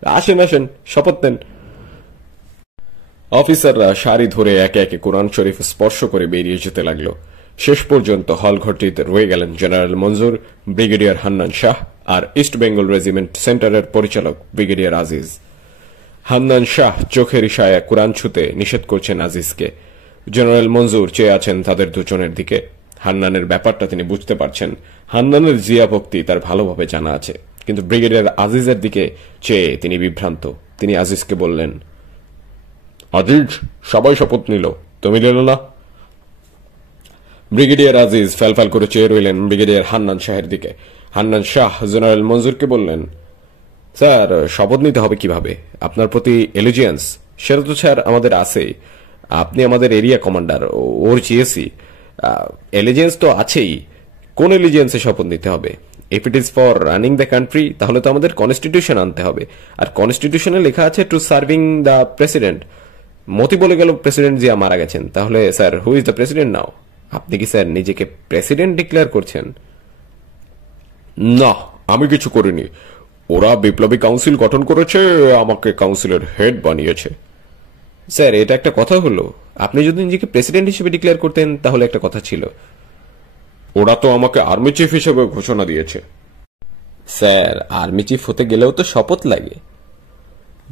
আসেন আসেন, শপথ নেন। অফিসাররা সারি ধরে একে একে কোরআন শরীফ স্পর্শ করে বেরিয়ে যেতে লাগলো। শেষ পর্যন্ত হলঘরটিতে রয়ে গেলেন জেনারেল মঞ্জুর, ব্রিগেডিয়ার হান্নান শাহ আর ইস্ট বেঙ্গল রেজিমেন্ট সেন্টারের পরিচালক ব্রিগেডিয়ার আজিজ। হান্নান শাহ চোখের ইশারায় কোরআন ছুঁতে নিষেধ করছেন আজিজকে। জেনারেল মঞ্জুর চেয়ে আছেন তাদের দুজনের দিকে। হান্নানের ব্যাপারটা তিনি বুঝতে পারছেন। হান্নানের জিয়া ভক্তি তার ভালোভাবে জানা আছে, কিন্তু ব্রিগেডিয়ার আজিজের দিকে চেয়ে তিনি বিভ্রান্ত। তিনি আজিজকে বললেন, আজিজ, সবাই শপথ নিল, তুমি নিলে না? ব্রিগেডিয়ার আজিজ ফ্যালফ্যাল করে চেয়ে রইলেন ব্রিগেডিয়ার হান্নান শাহের দিকে। হান্নান শাহ জেনারেল মঞ্জুরকে বললেন, স্যার শপথ নিতে হবে কিভাবে? আপনার প্রতি এলিজিয়েন্স সেটা তো স্যার আমাদের আছে। আপনি আমাদের এরিয়া কমান্ডার, ওর জিএসি, এলিজিয়েন্স তো আছেই। কোন এলিজিয়েন্সে শপথ নিতে হবে? If it is for running the country, তাহলে তো আমাদের কনস্টিটিউশন আনতে হবে, আর কনস্টিটিউশনে লেখা আছে to serving the president. Moti বলে গেল প্রেসিডেন্ট জিয়া মারা গেছেন, তাহলে sir who is the president now? আপনি কি স্যার নিজেকে প্রেসিডেন্ট ডিক্লেয়ার করছেন? না, আমি কিছু করিনি। ওরা বিপ্লবী কাউন্সিল গঠন করেছে, আমাকে কাউন্সিলের হেড বানিয়েছে। স্যার এটা একটা কথা হলো? আপনি যদি নিজেকে প্রেসিডেন্ট হিসেবে ডিক্লেয়ার করতেন তাহলে একটা কথা ছিল। ওরা তো আমাকে আর্মি চিফ হিসেবে ঘোষণা দিয়েছে। স্যার আর্মি চিফ হতে গেলেও তো শপথ লাগে।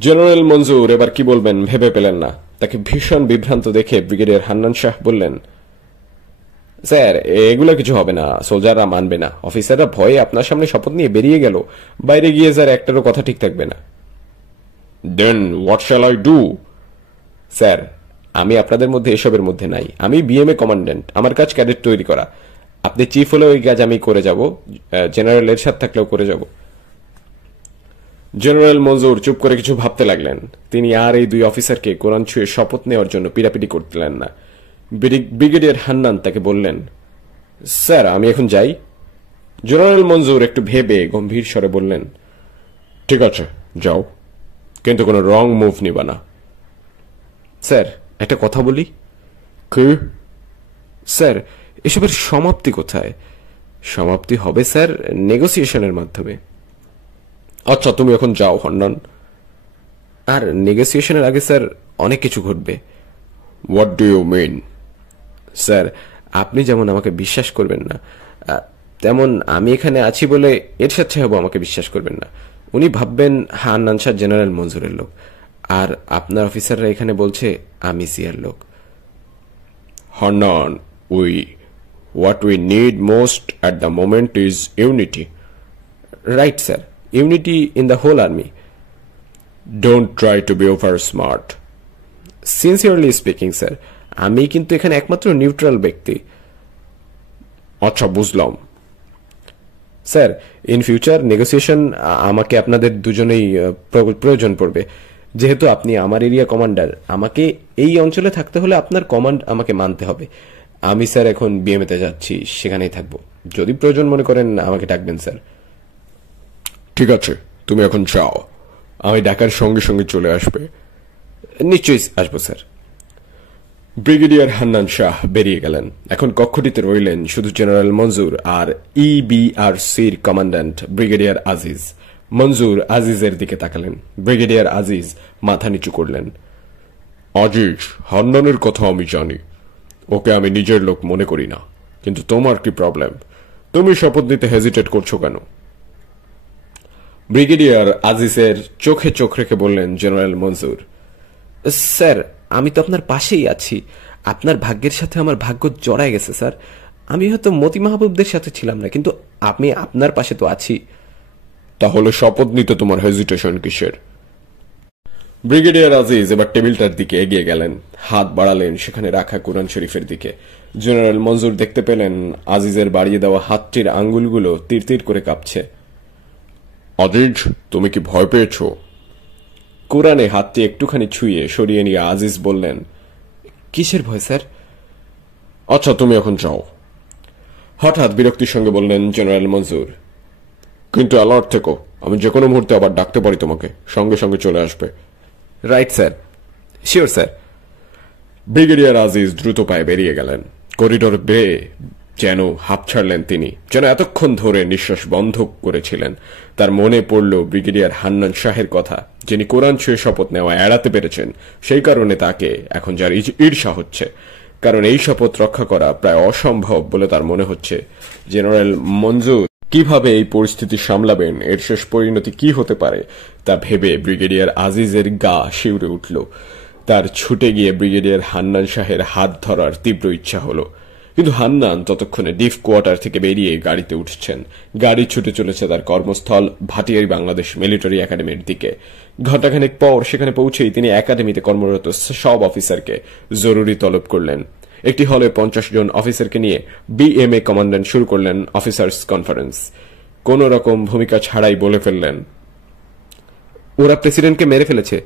জেনারেল মঞ্জুর এবার কি বলবেন ভেবে পেলেন না। তাকে ভীষণ বিভ্রান্ত দেখে ব্রিগেডিয়ার হান্নান শাহ বললেন, স্যার এগুলো কিছু হবে না, সোলজাররা মানবে না। অফিসাররা ভয়ে আপনার সামনে শপথ নিয়ে বেরিয়ে গেল, বাইরে গিয়ে স্যার একটারও কথা ঠিক থাকবে না। Then what shall I do? Sir আমি আপনাদের মধ্যে এসবের মধ্যে নাই। আমি বিএমএ কমান্ড্যান্ট, আমার কাজ ক্যাডেট তৈরি করা। আপনি চিফ হলেও ওই কাজ আমি করে যাব, জেনারেল এরশাদ থাকলেও করে যাব। জেনারেল মঞ্জুর চুপ করে কিছু ভাবতে লাগলেন। তিনি আর এই দুই অফিসারকে কোরআন ছুঁয়ে শপথ নেওয়ার জন্য পিড়াপিড়ি করতেলেন না। ব্রিগেডিয়ার হান্নান তাকে বললেন, স্যার আমি এখন যাই। জেনারেল মঞ্জুর একটু ভেবে গম্ভীর স্বরে বললেন, ঠিক আছে যাও, কিন্তু কোনো রং মুভ নিবা না। স্যার একটা কথা বলি। কি? স্যার এসবের সমাপ্তি কোথায়? সমাপ্তি হবে স্যার নেগোসিয়েশনের মাধ্যমে। আচ্ছা তুমি এখন যাও হান্নান। আর নেগোসিয়েশনের আগে স্যার অনেক কিছু ঘটবে। What do you mean? Sir আপনি যেমন আমাকে বিশ্বাস করবেন না, তেমন আমি এখানে আছি বলে এরশাদ সাহেব আমাকে বিশ্বাস করবেন না। উনি ভাববেন হান্নান শাহ জেনারেল মঞ্জুরের লোক, আর আপনার অফিসাররা এখানে বলছে আমি সিয়ার লোক। Hannan, what we need most at the moment is unity. Right, sir. Unity in the whole army. Don't try to be over smart. Sincerely speaking, sir, আমি কিন্তু এখানে একমাত্র নিউট্রাল ব্যক্তি। আচ্ছা বুঝলাম। স্যার ইন ফিউচার নেগোসিয়েশন আমাকে আপনাদের দুজনেই প্রয়োজন পড়বে। যেহেতু আপনি আমার এরিয়া কমান্ডার, আমাকে এই অঞ্চলে থাকতে হলে আপনার কমান্ড আমাকে মানতে হবে। আমি স্যার এখন বিএমএতে যাচ্ছি, সেখানেই থাকবো। যদি প্রয়োজন মনে করেন আমাকে ডাকবেন স্যার। ঠিক আছে, তুমি এখন যাও, আমি ডাকার সঙ্গে সঙ্গে চলে আসবে। নিশ্চয়ই আসবো স্যার। ব্রিগেডিয়ার হান্নান শাহ বেরিয়ে গেলেন। এখন কক্ষটিতে রইলেন শুধু জেনারেল মঞ্জুর আর ইবিআরসির কমান্ড্যান্ট ব্রিগেডিয়ার আজিজ। মঞ্জুর আজিজের দিকে তাকালেন। ব্রিগেডিয়ার আজিজ মাথা নিচু করলেন। আজিজ, হান্নানের কথা আমি জানি, ওকে আমি নিজের লোক মনে করি না, কিন্তু তোমার কি প্রবলেম? তুমি শপথ নিতে হেজিটেট করছো কেন? ব্রিগেডিয়ার আজিজের চোখে চোখ রেখে বললেন জেনারেল মঞ্জুর, স্যার আমি তো আপনার পাশেই আছি। আপনার ভাগ্যের সাথে আমার ভাগ্য জড়ায় গেছে স্যার। আমি হয়তো মতি মাহবুবদের সাথে ছিলাম না, কিন্তু আমি আপনার পাশে তো আছি। তাহলে শপথ নিতে তোমার হেজিটেশন কিসের? ব্রিগেডিয়ার আজিজ এবার টেবিলটার দিকে এগিয়ে গেলেন, হাত বাড়ালেন সেখানে রাখা কোরআন শরীফের দিকে। জেনারেল মঞ্জুর দেখতে পেলেন আজিজের বাড়িয়ে দেওয়া হাতটির আঙ্গুলগুলো তীর তীর করে কাঁপছে। আজিজ, তুমি কি ভয় পেয়েছ? কোরআনে হাতটি একটুখানি ছুঁয়ে সরিয়ে নিয়ে আজিজ বললেন, কিসের ভয় স্যার? আচ্ছা, তুমি এখন যাও। হঠাৎ বিরক্তির সঙ্গে বললেন জেনারেল মঞ্জুর, কিন্তু অ্যালার্ট থেকো, আমি যে কোনো মুহূর্তে আবার ডাকতে পারি তোমাকে, সঙ্গে সঙ্গে চলে আসবে। Right sir, sure sir. Brigadier Aziz দ্রুত পায়ে বেরিয়ে গেলেন। করিডোর বেয়ে যেন হাঁপ ছাড়লেন তিনি, যেন এতক্ষণ ধরে নিঃশ্বাস বন্ধ করেছিলেন। তার মনে পড়ল ব্রিগেডিয়ার হান্নান শাহের কথা, যিনি কোরআন ছুঁয়ে শপথ নেওয়া এড়াতে পেরেছেন। সেই কারণে তাকে এখন যার ঈর্ষা হচ্ছে, কারণ এই শপথ রক্ষা করা প্রায় অসম্ভব বলে তার মনে হচ্ছে। জেনারেল মঞ্জুর কিভাবে এই পরিস্থিতি সামলাবেন, এর শেষ পরিণতি কি হতে পারে তা ভেবে ব্রিগেডিয়ার আজিজের গা শিউরে উঠল। তার ছুটে গিয়ে ব্রিগেডিয়ার হান্নান শাহের হাত ধরার তীব্র ইচ্ছা হলো, কিন্তু হান্নান ততক্ষণে ডিফ কোয়ার্টার থেকে বেরিয়ে গাড়িতে উঠছেন। গাড়ি ছুটে চলেছে তার কর্মস্থল ভাটিয়ারি বাংলাদেশ মিলিটারি একাডেমির দিকে। ঘণ্টাখানেক পর সেখানে পৌঁছেই তিনি একাডেমিতে কর্মরত সব অফিসারকে জরুরি তলব করলেন। একটি হলে 50 জন অফিসারকে নিয়ে বিএমএ কমান্ড্যান্ট শুরু করলেন অফিসার্স কনফারেন্স। কোন রকম ভূমিকা ছাড়াই বলে ফেললেন, ওরা প্রেসিডেন্টকে মেরে ফেলেছে।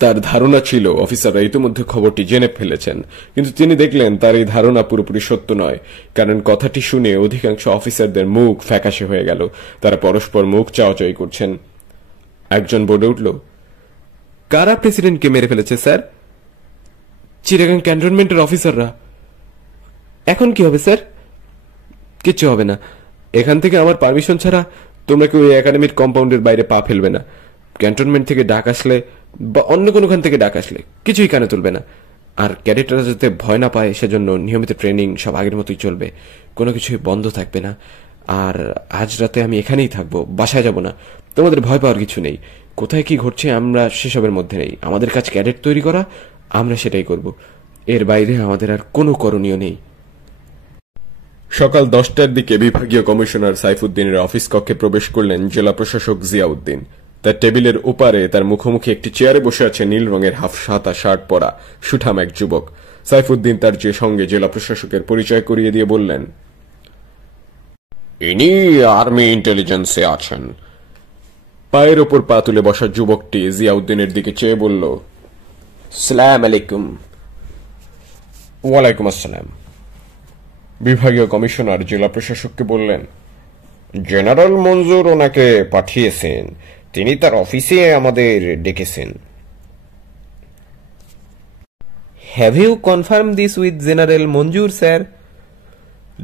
তার ধারণা ছিল অফিসাররা ইতিমধ্যে খবরটি জেনে ফেলেছেন, কিন্তু তিনি দেখলেন তার এই ধারণা পুরোপুরি সত্য নয়, কারণ কথাটি শুনে অধিকাংশ অফিসারদের মুখ ফ্যাকাশে হয়ে গেল। তারা পরস্পর মুখ চাওয়াচাই করছেন। একজন বলে উঠল, কারা প্রেসিডেন্টকে মেরে ফেলেছে স্যার? চিটাগাং ক্যান্টনমেন্টের অফিসাররা। এখন কি হবে স্যার? কিচ্ছু হবে না। এখান থেকে আমার পারমিশন ছাড়া তোমরা কেউ এই একাডেমির কম্পাউন্ডের বাইরে পা ফেলবে না। ক্যান্টনমেন্ট থেকে ডাক আসলে বা অন্য কোনোখান থেকে ডাক আসলে কিছুই কানে তুলবে না। আর ক্যাডেটরা যাতে ভয় না পায় সেজন্য নিয়মিত ট্রেনিং সব আগের মতোই চলবে, কোনো কিছুই বন্ধ থাকবে না। আর আজ রাতে আমি এখানেই থাকবো, বাসায় যাব না। তোমাদের ভয় পাওয়ার কিছু নেই। কোথায় কি ঘটছে আমরা সেসবের মধ্যে নেই। আমাদের কাজ ক্যাডেট তৈরি করা, আমরা সেটাই করব। এর বাইরে আমাদের আর কোনো করণীয় নেই। সকাল 10টার দিকে বিভাগীয় কমিশনার সাইফুদ্দিনের অফিস কক্ষে প্রবেশ করলেন জেলা প্রশাসক জিয়াউদ্দিন। তার টেবিলের ওপারে তার মুখোমুখি একটি চেয়ারে বসে আছে নীল রঙের হাফ সাদা শার্ট পরা সুঠাম এক যুবক। সাইফুদ্দিন তার যে সঙ্গে জেলা প্রশাসকের পরিচয় করিয়ে দিয়ে বললেন, ইনি আর্মি ইন্টেলিজেন্সে আছেন। পায়ের ওপর পা তুলে বসা যুবকটি জিয়াউদ্দিনের দিকে চেয়ে বলল, সালাম আলাইকুম। ওয়ালাইকুম আসসালাম। বিভাগীয় কমিশনার জেলা প্রশাসককে বললেন, জেনারেল মঞ্জুর ওনাকে পাঠিয়েছেন, তিনি তার অফিসে আমাদের ডেকেছেন। Have you confirm this with general Manzur sir?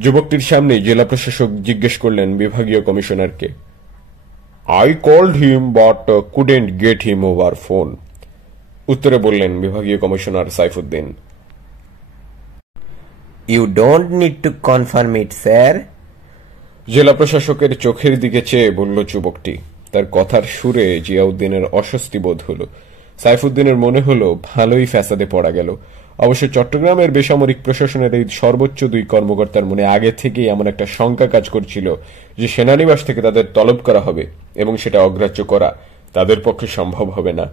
যুবকটির সামনে জেলা প্রশাসক জিজ্ঞেস করলেন বিভাগীয় কমিশনারকে। I called him but couldn't get him over phone. উত্তরে বললেন বিভাগীয় commissioner Saifuddin, you don't need to confirm it sir. জেলা প্রশাসকের চোখের দিকে চেয়ে বলল যুবকটি। তার কথার সুরে জিয়াউদ্দিনের অস্বস্তি বোধ হল। সাইফুদ্দিনের মনে হলো ভালোই ফ্যাসাদে পড়া গেল। অবশ্য চট্টগ্রামের বেসামরিক প্রশাসনের এই সর্বোচ্চ 2 কর্মকর্তার মনে আগে থেকেই এমন একটা শঙ্কা কাজ করছিল যে সেনানিবাস থেকে তাদের তলব করা হবে এবং সেটা অগ্রাহ্য করা তাদের পক্ষে সম্ভব হবে না।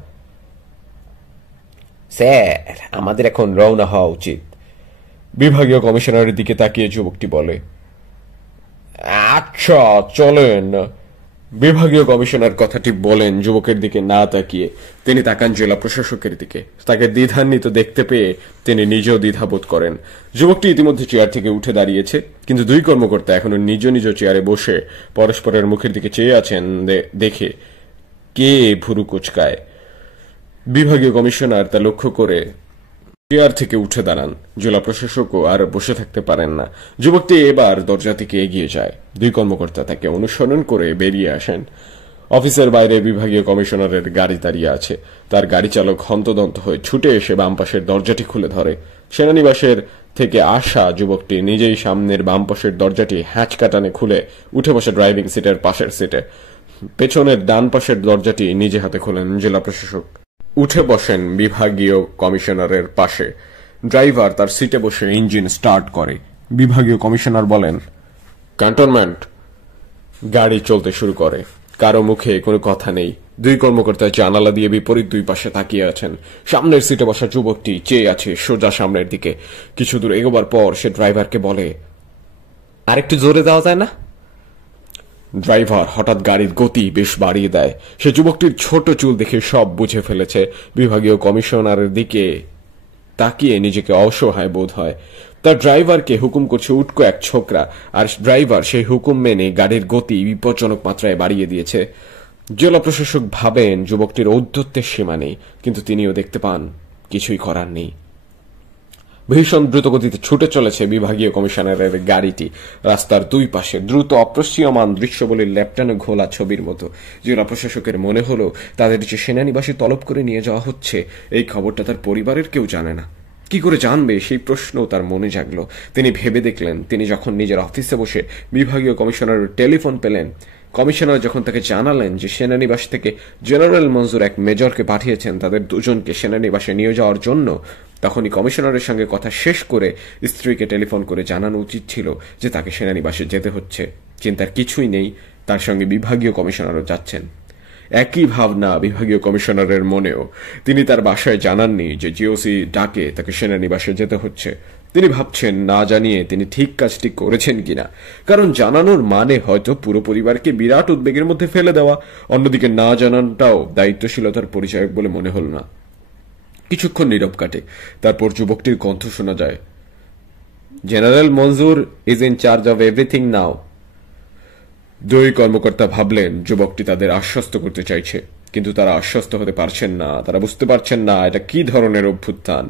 স্যার, আমাদের এখন রওনা হওয়া উচিত। বিভাগীয় কমিশনারের দিকে তাকিয়ে যুবকটি বলে, আচ্ছা চলেন। বিভাগীয় কমিশনার কথাটি বলেন যুবকের দিকে না তাকিয়ে। তিনি তাকান জেলা প্রশাসকের দিকে। তাকে দ্বিধান্বিত দেখতে পেয়ে তিনি নিজেও দ্বিধাবোধ করেন। যুবকটি ইতিমধ্যে চেয়ার থেকে উঠে দাঁড়িয়েছে, কিন্তু 2 কর্মকর্তা এখনো নিজ নিজ চেয়ারে বসে পরস্পরের মুখের দিকে চেয়ে আছেন দেখে কে ভুরু কুচকায়। বিভাগীয় কমিশনার তা লক্ষ্য করে চেয়ার থেকে উঠে দাঁড়ান। জেলা প্রশাসকও আর বসে থাকতে পারেন না। যুবকটি এবার দরজা থেকে এগিয়ে যায়। 2 কর্মকর্তা তাকে অনুসরণ করে বেরিয়ে আসেন। অফিসের বাইরে বিভাগীয় কমিশনারের গাড়ি দাঁড়িয়ে আছে। তার গাড়ি চালক হন্তদন্ত হয়ে ছুটে এসে বাম পাশের দরজাটি খুলে ধরে। সেনানিবাসের থেকে আসা যুবকটি নিজেই সামনের বাম পাশের দরজাটি হ্যাঁচকা টানে খুলে উঠে বসে ড্রাইভিং সিটের পাশের সিটে। পেছনের ডান পাশের দরজাটি নিজে হাতে খোলেন জেলা প্রশাসক। উঠে বসেন বিভাগীয় কমিশনারের পাশে। ড্রাইভার তার সিটে বসে ইঞ্জিন স্টার্ট করে। বিভাগীয় কমিশনার বলেন, ক্যান্টনমেন্ট। গাড়ি চলতে শুরু করে। কারো মুখে কোনো কথা নেই। দুই কর্মকর্তা জানালা দিয়ে বিপরীত দুই পাশে তাকিয়ে আছেন। সামনের সিটে বসা যুবকটি চেয়ে আছে সোজা সামনের দিকে। কিছু দূর এগোবার পর সে ড্রাইভারকে বলে, আরেকটু জোরে দেওয়া যায় না? ড্রাইভার হঠাৎ গাড়ির গতি বেশ বাড়িয়ে দেয়। সে যুবকটির ছোট চুল দেখে সব বুঝে ফেলেছে। বিভাগীয় কমিশনারের দিকে তাকিয়ে নিজেকে অসহায় বোধ হয়। তার ড্রাইভারকে হুকুম করছে উটকো এক ছোকরা, আর ড্রাইভার সেই হুকুম মেনে গাড়ির গতি বিপজ্জনক মাত্রায় বাড়িয়ে দিয়েছে। জেলা প্রশাসক ভাবেন যুবকটির ঔদ্ধত্যের সীমা নেই, কিন্তু তিনিও দেখতে পান কিছুই করার নেই। ভীষণ দ্রুতগতিতে ছুটে চলেছে বিভাগীয় কমিশনারের গাড়িটি। রাস্তার দুই পাশে দ্রুত অপ্রসীয়মান দৃশ্যবলীর ল্যাপটানো ঘোলা ছবির মতো। জেলা প্রশাসকের মনে হলো তাদের যে সেনানিবাসে তলব করে নিয়ে যাওয়া হচ্ছে, এই খবরটা তার পরিবারের কেউ জানে না। কি করে জানবে, সেই প্রশ্ন তার মনে জাগলো। তিনি ভেবে দেখলেন, তিনি যখন নিজের অফিসে বসে বিভাগীয় কমিশনারের টেলিফোন পেলেন, কমিশনার যখন তাকে জানালেন যে সেনানিবাস থেকে জেনারেল মঞ্জুর এক মেজরকে পাঠিয়েছেন তাদের দুজনকে সেনানিবাসে নিয়ে যাওয়ার জন্য, তখনই কমিশনারের সঙ্গে কথা শেষ করে স্ত্রীকে টেলিফোন করে জানানো উচিত ছিল যে তাকে সেনানিবাসে যেতে হচ্ছে। চিন্তার কিছুই নেই, তার সঙ্গে বিভাগীয় কমিশনারও যাচ্ছেন। একই ভাবনা বিভাগীয় কমিশনারের মনেও। তিনি তার বাসায় জানাননি যে জিওসি ডাকে তাকে সেনানিবাসে যেতে হচ্ছে। তিনি ভাবছেন না জানিয়ে তিনি ঠিক কাজটি করেছেন কিনা, কারণ জানানোর মানে হয়তো পুরো পরিবারকে বিরাট উদ্বেগের মধ্যে ফেলে দেওয়া। অন্যদিকে না জানানোটাও দায়িত্বশীলতার পরিচয় বলে মনে হল না। কিছুক্ষণ নীরব কাটে, তারপর যুবকটির কণ্ঠ শোনা যায়, general Manzur is in charge of everything now. দুই কর্মকর্তা ভাবলেন যুবকটি তাদের আশ্বস্ত করতে চাইছে, কিন্তু তারা আশ্বস্ত হতে পারছেন না। তারা বুঝতে পারছেন না এটা কি ধরনের অভ্যুত্থান।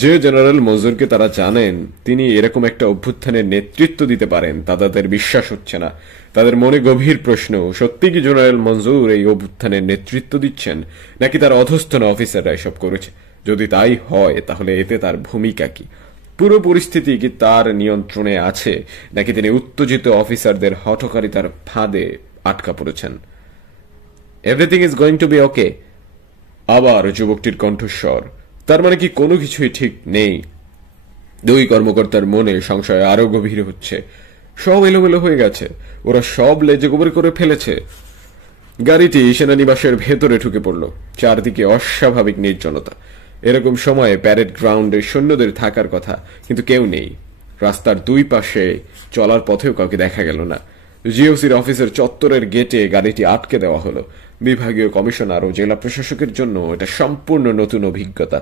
যে জেনারেল মঞ্জুরকে তারা জানেন তিনি এরকম একটা অভ্যুত্থানের নেতৃত্ব দিতে পারেন, তা তাদের বিশ্বাস হচ্ছে না। তাদের মনে গভীর প্রশ্ন, সত্যি কি জেনারেল মঞ্জুর এই অভ্যুত্থানের নেতৃত্ব দিচ্ছেন, নাকি তার অধস্তন অফিসাররা এসব করেছে? যদি তাই হয় তাহলে এতে তার ভূমিকা কি? পুরো পরিস্থিতি কি তার নিয়ন্ত্রণে আছে, নাকি তিনি উত্তেজিত অফিসারদের হঠকারিতার ফাঁদে আটকা পড়েছেন? Everything is going to be okay. আবার যুবকটির কণ্ঠস্বর, তার মানে কি কোনো কিছুই ঠিক নেই? দুই কর্মকর্তার মনে সংশয় আরো গভীর হচ্ছে। সব এলোমেলো হয়ে গেছে, ওরা সব লেজে গোবর করে ফেলেছে। গাড়িটি সেনানিবাসের ভেতরে ঢুকে পড়ল। চারদিকে অস্বাভাবিক নির্জনতা। এরকম সময়ে প্যারেড গ্রাউন্ডে সৈন্যদের থাকার কথা, কিন্তু কেউ নেই। রাস্তার দুই পাশে চলার পথেও কাউকে দেখা গেল না। জিওসির অফিসের চত্বরের গেটে গাড়িটি আটকে দেওয়া হলো। বিভাগীয় কমিশনার ও জেলা প্রশাসকের জন্য এটা সম্পূর্ণ নতুন অভিজ্ঞতা।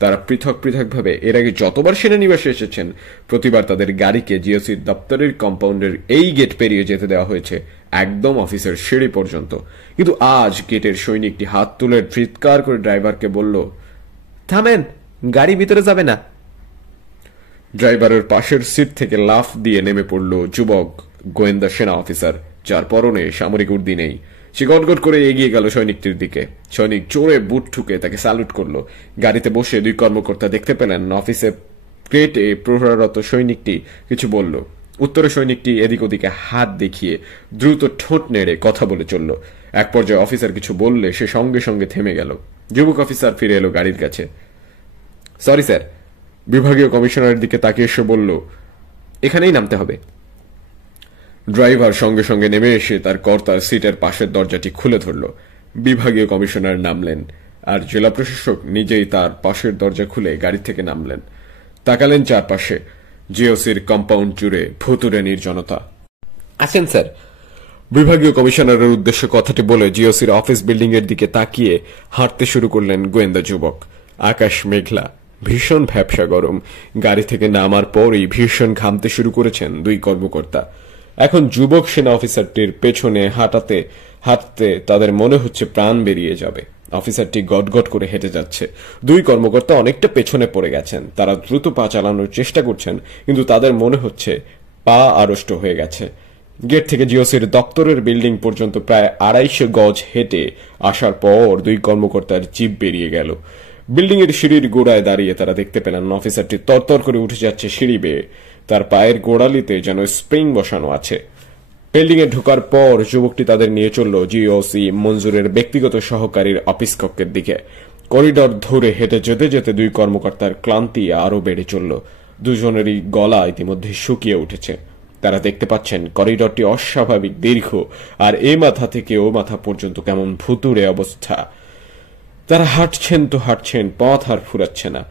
তারা পৃথক পৃথকভাবে এর আগে যতবার সেনানিবাসে এসেছেন, প্রতিবার তাদের গাড়িকে জিওসির দপ্তরের কম্পাউন্ডের এই গেট পেরিয়ে যেতে দেওয়া হয়েছে, একদম অফিসের সিঁড়ি পর্যন্ত। কিন্তু আজ গেটের সৈনিকটি হাত তুলে চিৎকার করে ড্রাইভারকে বলল, থামেন, গাড়ি ভিতরে যাবে না। ড্রাইভারের পাশের সিট থেকে লাফ দিয়ে নেমে পড়ল যুবক গোয়েন্দা সেনা অফিসার, যার পরনে সামরিক উর্দি নেই। সে গটগট করে এগিয়ে গেল সৈনিকটির দিকে। সৈনিক জোরে বুট ঠুকে তাকে স্যালুট করলো। গাড়িতে বসে দুই কর্মকর্তা দেখতে পেলেন অফিসে ক্রেটে প্রহরারত সৈনিকটি কিছু বলল। উত্তরে সৈনিকটি এদিক ওদিকে হাত দেখিয়ে দ্রুত ঠোঁট নেড়ে কথা বলে চলল। এক পর্যায়ে অফিসার কিছু বললে সে সঙ্গে সঙ্গে থেমে গেল। যুবক অফিসার ফিরে এলো গাড়ির কাছে। Sorry sir. বিভাগীয় কমিশনারের দিকে তাকিয়ে এসে বলল, এখানেই নামতে হবে। ড্রাইভার সঙ্গে সঙ্গে নেমে এসে তার কর্তার সিটের পাশের দরজাটি খুলে ধরল। বিভাগীয় কমিশনার নামলেন, আর জেলা প্রশাসক নিজেই তার পাশের দরজা খুলে গাড়ি থেকে নামলেন। তাকালেন চারপাশে। জিওসির কম্পাউন্ড জুড়ে ভুতুড়ে নির্জনতা। আসেন স্যার। বিভাগীয় কমিশনারের উদ্দেশ্যে কথাটি বলে জিওসির অফিস বিল্ডিং এর দিকে তাকিয়ে হাঁটতে শুরু করলেন গোয়েন্দা যুবক। আকাশ মেঘলা, ভীষণ ভ্যাপসা গরম। গাড়ি থেকে নামার পরই ভীষণ ঘামতে শুরু করেছেন দুই কর্মকর্তা। এখন যুবক সেনা অফিসারটির পেছনে হাঁটতে হাঁটতে তাদের মনে হচ্ছে প্রাণ বেরিয়ে যাবে। অফিসারটি গটগট করে হেঁটে যাচ্ছে। দুই কর্মকর্তা অনেকটা পেছনে পড়ে গেছেন। তারা দ্রুত পা চালানোর চেষ্টা করছেন, কিন্তু তাদের মনে হচ্ছে পা আড়ষ্ট হয়ে গেছে। গেট থেকে জিওসির দপ্তরের বিল্ডিং পর্যন্ত প্রায় 250 গজ হেঁটে আসার পর দুই কর্মকর্তার জিভ বেরিয়ে গেল। বিল্ডিং এর সিঁড়ির গোড়ায় দাঁড়িয়ে তারা দেখতে পেলেন অফিসারটি তরতর করে উঠে যাচ্ছে সিঁড়ি বেয়ে। তার পায়ের গোড়ালিতে যেন স্প্রিং বসানো আছে। বিল্ডিং এ ঢোকার পর যুবকটি তাদের নিয়ে চলল জিওসি মঞ্জুরের ব্যক্তিগত সহকারীর অফিস কক্ষের দিকে। করিডর ধরে হেঁটে যেতে যেতে দুই কর্মকর্তার ক্লান্তি আরো বেড়ে চলল। দুজনেরই গলা ইতিমধ্যে শুকিয়ে উঠেছে। তারা দেখতে পাচ্ছেন করিডরটি অস্বাভাবিক দীর্ঘ, আর এ মাথা থেকে ও মাথা পর্যন্ত কেমন ভুতুড়ে অবস্থা। তারা হাঁটছেন তো হাঁটছেন, পথ আর ফুরাচ্ছে না।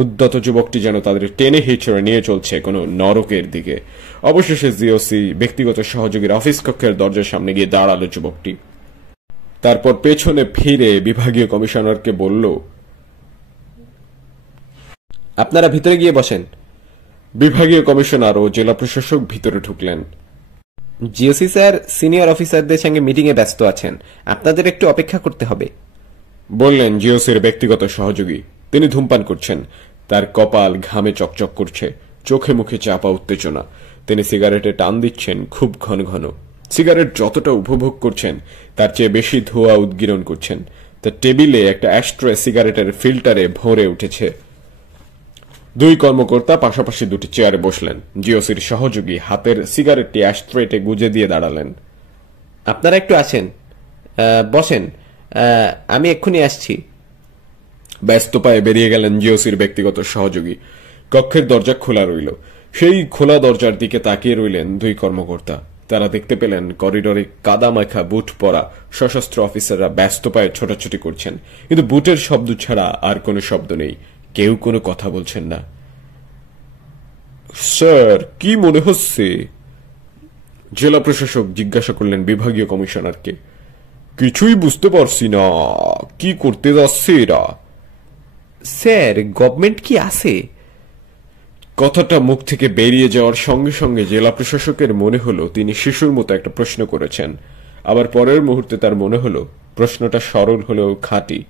উদ্যত যুবকটি যেন তাদের টেনে হিচড়ে নিয়ে চলছে কোনো নরকের দিকে। অবশেষে জিওসি ব্যক্তিগত সহযোগীর অফিস কক্ষের দরজার সামনে গিয়ে দাঁড়ালো যুবকটি। তারপর পেছনে ফিরে বিভাগীয় কমিশনারকে বলল, আপনারা ভিতরে গিয়ে বসেন। বিভাগীয় কমিশনার ও জেলা প্রশাসক ভিতরে ঢুকলেন। জিওসি স্যার সিনিয়র অফিসারদের সঙ্গে মিটিং এ ব্যস্ত আছেন, আপনাদের একটু অপেক্ষা করতে হবে, বললেন জিওসির ব্যক্তিগত সহযোগী। তিনি ধূমপান করছেন, তার কপাল ঘামে চকচক করছে, চোখে মুখে চাপা উত্তেজনা। তিনি সিগারেটে টান দিচ্ছেন খুব ঘন ঘন। সিগারেট যতটা উপভোগ করছেন তার চেয়ে বেশি ধোঁয়া উদ্গীরণ করছেন। তার টেবিলে একটা অ্যাস্ট্রে সিগারেটের ফিল্টারে ভরে উঠেছে। দুই কর্মকর্তা পাশাপাশি দুটি চেয়ারে বসলেন। জিওসির সহযোগী হাতের সিগারেটটি অ্যাস্ট্রেটে গুজে দিয়ে দাঁড়ালেন। আপনারা একটু আছেন, বসেন, আমি এক্ষুনি আসছি। ব্যস্ত পায়ে বেরিয়ে গেলেন জিওসির ব্যক্তিগত সহযোগী। কক্ষের দরজা খোলা রইল। সেই খোলা দরজার দিকে তাকিয়ে রইলেন দুই কর্মকর্তা। তারা দেখতে পেলেন করিডোরে কাদামাখা বুট পরা সশস্ত্র অফিসাররা ব্যস্ত পায়ে ছোটাছুটি করছেন, কিন্তু বুটের শব্দ ছাড়া আর কোনো শব্দ নেই। কেউ কোনো কথা বলছেন না। স্যার, কি মনে হচ্ছে? জেলা প্রশাসক জিজ্ঞাসা করলেন বিভাগীয় কমিশনারকে। কিছুই বুঝতে পারছি না, কি করতে যাচ্ছে এরা? স্যার, গভর্নমেন্ট কি আছে? কথাটা মুখ থেকে বেরিয়ে যাওয়ার সঙ্গে সঙ্গে জেলা প্রশাসকের মনে হলো তিনি শিশুর মতো একটা প্রশ্ন করেছেন। আবার পরের মুহূর্তে তার মনে হলো প্রশ্নটা সরল হলেও খাঁটি।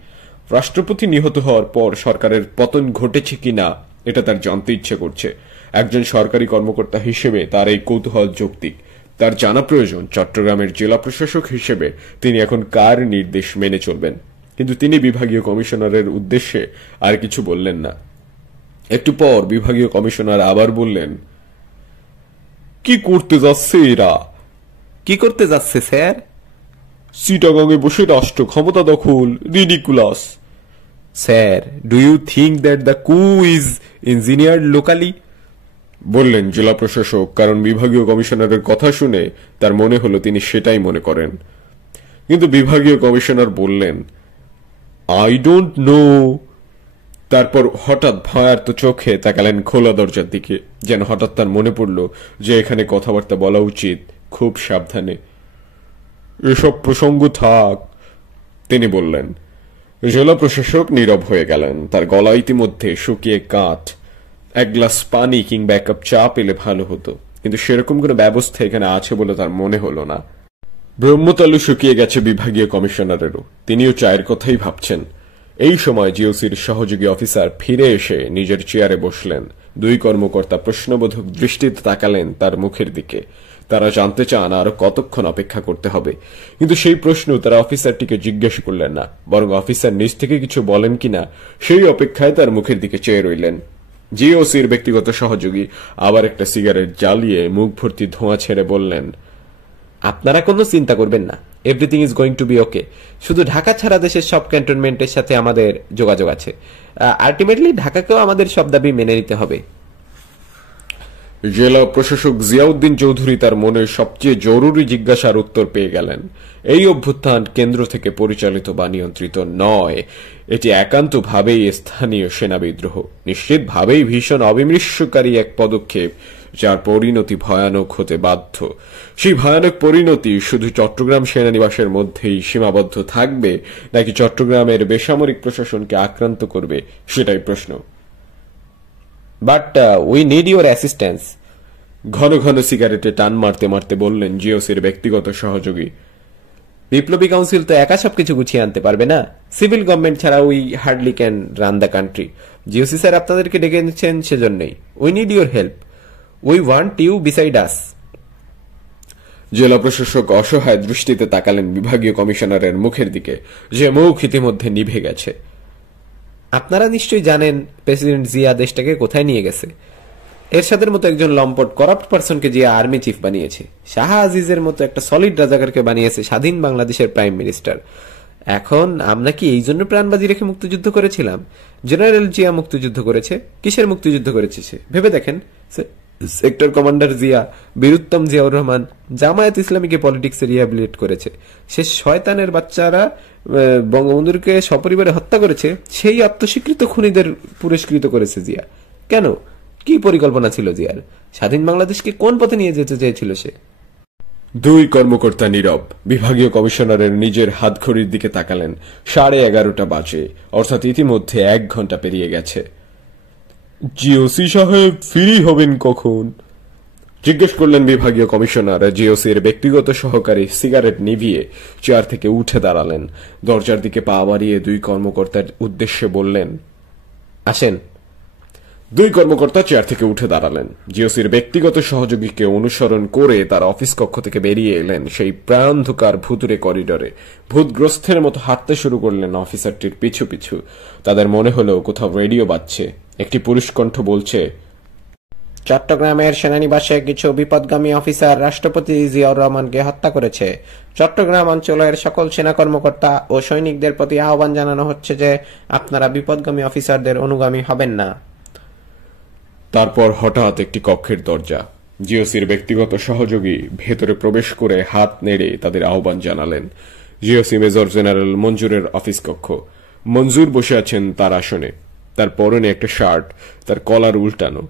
রাষ্ট্রপতি নিহত হওয়ার পর সরকারের পতন ঘটেছে কিনা এটা তার জানতে ইচ্ছে করছে। একজন সরকারি কর্মকর্তা হিসেবে তার এই কৌতূহল যৌক্তিক। তার জানা প্রয়োজন চট্টগ্রামের জেলা প্রশাসক হিসেবে তিনি এখন কার নির্দেশ মেনে চলবেন। কিন্তু তিনি বিভাগীয় কমিশনারের উদ্দেশ্যে আর কিছু বললেন না। একটু পর বিভাগীয় কমিশনার আবার বললেন, কি করতে যাচ্ছে এরা? কি করতে যাচ্ছে স্যার? চিটাগাঙে বসে রাষ্ট্র ক্ষমতা দখল, ridiculous. Sir, do you think that the coup is engineered locally? বললেন জেলা প্রশাসক, কারণ বিভাগীয় কমিশনারের কথা শুনে তার মনে হলো তিনি সেটাই মনে করেন। কিন্তু বিভাগীয় কমিশনার বললেন, আই ডোন্ট নো। তারপর হঠাৎ ভয়ার্ত চোখে তাকালেন খোলা দরজার দিকে, যেন হঠাৎ তার মনে পড়ল যে এখানে কথাবার্তা বলা উচিত খুব সাবধানে। এসব প্রসঙ্গ থাক, তিনি বললেন। জেলা প্রশাসক নীরব হয়ে গেলেন। তার গলা ইতিমধ্যে শুকিয়ে কাঠ। এক গ্লাস পানি কিংবা এক কাপ চা পেলে ভালো হতো, কিন্তু সেরকম কোনো ব্যবস্থা এখানে আছে বলে তার মনে হলো না। ব্রহ্মতালু শুকিয়ে গেছে বিভাগীয় কমিশনারেরও। তিনিও চায়ের কথাই ভাবছেন। এই সময় জিওসির সহযোগী অফিসার ফিরে এসে নিজের চেয়ারে বসলেন। দুই কর্মকর্তা প্রশ্নবোধক দৃষ্টিতে তাকালেন তার মুখের দিকে। তারা জানতে চান আরো কতক্ষণ অপেক্ষা করতে হবে, কিন্তু সেই প্রশ্ন তারা অফিসারটিকে জিজ্ঞেস করলেন না, বরং অফিসার নিজ থেকে কিছু বলেন কিনা সেই অপেক্ষায় তার মুখের দিকে চেয়ে রইলেন। জিওসির ব্যক্তিগত সহযোগী আবার একটা সিগারেট জ্বালিয়ে মুখ ভর্তি ধোঁয়া ছেড়ে বললেন, আপনারা কোনো চিন্তা করবেন না, everything is going to be okay. শুধু ঢাকা ছাড়া দেশের সব ক্যান্টনমেন্টের সাথে আমাদের যোগাযোগ আছে। আলটিমেটলি ঢাকাকেও আমাদের সব দাবি মেনে নিতে হবে। জেলা প্রশাসক জিয়াউদ্দিন চৌধুরী তার মনের সবচেয়ে জরুরি জিজ্ঞাসার উত্তর পেয়ে গেলেন। এই অভ্যুত্থান কেন্দ্র থেকে পরিচালিত বা নিয়ন্ত্রিত নয়, এটি একান্তভাবেই স্থানীয় সেনা বিদ্রোহ, নিশ্চিতভাবেই ভীষণ অবিমৃষ্যকারী এক পদক্ষেপ, যার পরিণতি ভয়ানক হতে বাধ্য। সেই ভয়ানক পরিণতি শুধু চট্টগ্রাম সেনানিবাসের মধ্যেই সীমাবদ্ধ থাকবে নাকি চট্টগ্রামের বেসামরিক প্রশাসনকে আক্রান্ত করবে, সেটাই প্রশ্ন। But we need your assistance. ঘন ঘন সিগারেটে টান মারতে মারতে বললেন জিওসির ব্যক্তিগত সহযোগী। বিপ্লবী কাউন্সিল তো একা সবকিছু গুছিয়ে আনতে পারবে না। সিভিল গভর্নমেন্ট ছাড়া we hardly can run the country. GOC sir আপনাদেরকে ডেকে এনেছেন সেজন্যই। We need your help. We want you beside us. জেলা প্রশাসক অসহায় দৃষ্টিতে তাকালেন বিভাগীয় কমিশনারের মুখের দিকে, যে মুখ ইতিমধ্যে নিভে গেছে। আপনারা নিশ্চয়ই জানেন প্রেসিডেন্ট জিয়া দেশটাকে কোথায় নিয়ে গেছে। এরশাদের মতো একজন লম্পট করাপ্ট পারসনকে জিয়া আর্মি চিফ বানিয়েছে। শাহ আজিজের মতো একটা সলিড রাজাকারকে বানিয়েছে স্বাধীন বাংলাদেশের প্রাইম মিনিস্টার। এখন আমরা কি এই জন্য প্রাণবাজি রেখে মুক্তিযুদ্ধ করেছিলাম? জেনারেল জিয়া মুক্তিযুদ্ধ করেছে। কিসের মুক্তিযুদ্ধ করেছে সে ভেবে দেখেন। সেক্টর কমান্ডার জিয়া, বীরুত্তম জিয়াউর রহমান জামায়াত ইসলামীকে পলিটিক্সে রিহ্যাবিলিট করেছে। সে শয়তানের বাচ্চারা বঙ্গবন্ধুকে সপরিবারে হত্যা করেছে, সেই আত্মস্বীকৃত খুনিদের পুরস্কৃত করেছে জিয়া। কেন? কি পরিকল্পনা ছিল জিয়ার? স্বাধীন বাংলাদেশকে কোন পথে নিয়ে যেতে চেয়েছিল সে? দুই কর্মকর্তা নীরব। বিভাগীয় কমিশনারের নিজের হাতঘড়ির দিকে তাকালেন। 11:30 বাজে, অর্থাৎ ইতিমধ্যে 1 ঘন্টা পেরিয়ে গেছে। জিওসি সাহেব ফ্রি হবেন কখন? জিজ্ঞেস করলেন বিভাগীয় কমিশনার। জিওসির ব্যক্তিগত সহকারী সিগারেট নিভিয়ে চেয়ার থেকে উঠে দাঁড়ালেন। দরজার দিকে পা বাড়িয়ে দুই কর্মকর্তার উদ্দেশ্যে বললেন, আসেন। দুই কর্মকর্তা চেয়ার থেকে উঠে দাঁড়ালেন। জিওসির ব্যক্তিগত সহযোগীকে অনুসরণ করে তার অফিস কক্ষ থেকে বেরিয়ে এলেন সেই প্রাণান্ধকার ভুতুরে করিডরে। ভূতগ্রস্তের মতো হাঁটতে শুরু করলেন অফিসারটির পিছু পিছু। তাদের মনে হলো কোথাও রেডিও বাজছে। একটি পুরুষ কণ্ঠ বলছে, চট্টগ্রামের সেনানিবাসে কিছু বিপদগামী অফিসার রাষ্ট্রপতি জিয়াউর রহমানকে হত্যা করেছে। চট্টগ্রাম অঞ্চলের সকল সেনা কর্মকর্তা ও সৈনিকদের প্রতি আহ্বান জানানো হচ্ছে যে আপনারা বিপদগামী অফিসারদের অনুগামী হবেন না। তারপর হঠাৎ একটি কক্ষের দরজা। জিওসির ব্যক্তিগত সহযোগী ভেতরে প্রবেশ করে হাত নেড়ে তাদের আহ্বান জানালেন। জিওসি মেজর জেনারেল মঞ্জুরের অফিস কক্ষ। মঞ্জুর বসে আছেন তার আসনে। তার পরনে একটা শার্ট, তার কলার উল্টানো,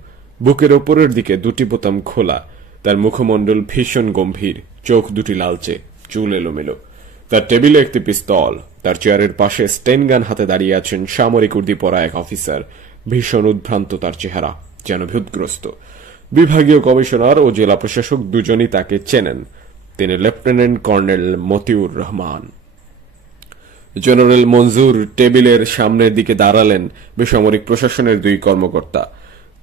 বুকের ওপরের দিকে দুটি বোতাম খোলা। তার মুখমণ্ডল ভীষণ গম্ভীর, চোখ দুটি লালচে, চুল এলোমেলো। তার টেবিলে একটি পিস্তল। তার চেয়ারের পাশে স্টেনগান হাতে দাঁড়িয়ে আছেন সামরিক উর্দি পরা এক অফিসার। ভীষণ উদ্ভ্রান্ত তার চেহারা, যেন ভূতগ্রস্ত। বিভাগীয় কমিশনার ও জেলা প্রশাসক দুজনই তাকে চেনেন। তিনি lieutenant colonel Motiur Rahman. General Manzur টেবিলের সামনের দিকে দাঁড়ালেন বেসামরিক প্রশাসনের দুই কর্মকর্তা।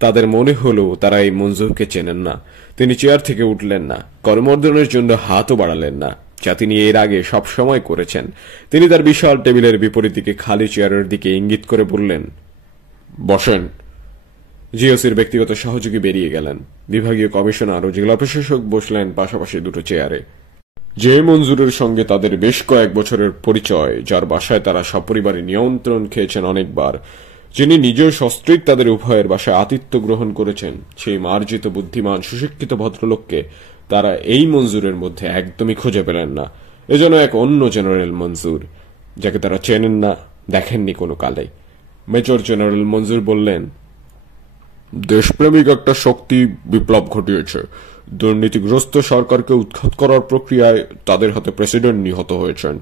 তাদের মনে হলো তারা এই মঞ্জুরকে চেনেন না। তিনি চেয়ার থেকে উঠলেন না, করমর্দনের জন্য হাতও বাড়ালেন না, যা তিনি এর আগে সব সময় করেছেন। তিনি তার বিশাল টেবিলের বিপরীত দিকে খালি চেয়ারের দিকে ইঙ্গিত করে বললেন, বসেন। জিওসির ব্যক্তিগত সহযোগী বেরিয়ে গেলেন। বিভাগীয় কমিশনার ও জেলা প্রশাসক বসলেন পাশাপাশি দুটো চেয়ারে। যে মঞ্জুরের সঙ্গে তাদের বেশ কয়েক বছরের পরিচয়, যার বাসায় তারা সপরিবারে নিয়ন্ত্রণ খেয়েছেন অনেকবার, যিনি নিজের সস্ত্রীক তাদের উভয়ের বাসায় আতিথ্য গ্রহণ করেছেন, সেই মার্জিত বুদ্ধিমান সুশিক্ষিত ভদ্রলোককে তারা এই মঞ্জুরের মধ্যে একদমই খুঁজে পেলেন না। এজন্য এক অন্য জেনারেল মঞ্জুর, যাকে তারা চেনেন না, দেখেননি কোনো কালে। মেজর জেনারেল মঞ্জুর বললেন, দেশপ্রেমিক একটা শক্তি বিপ্লব ঘটিয়েছে। দুর্নীতিগ্রস্ত সরকারকে উৎখাত করার প্রক্রিয়ায় তাদের হাতে প্রেসিডেন্ট নিহত হয়েছেন।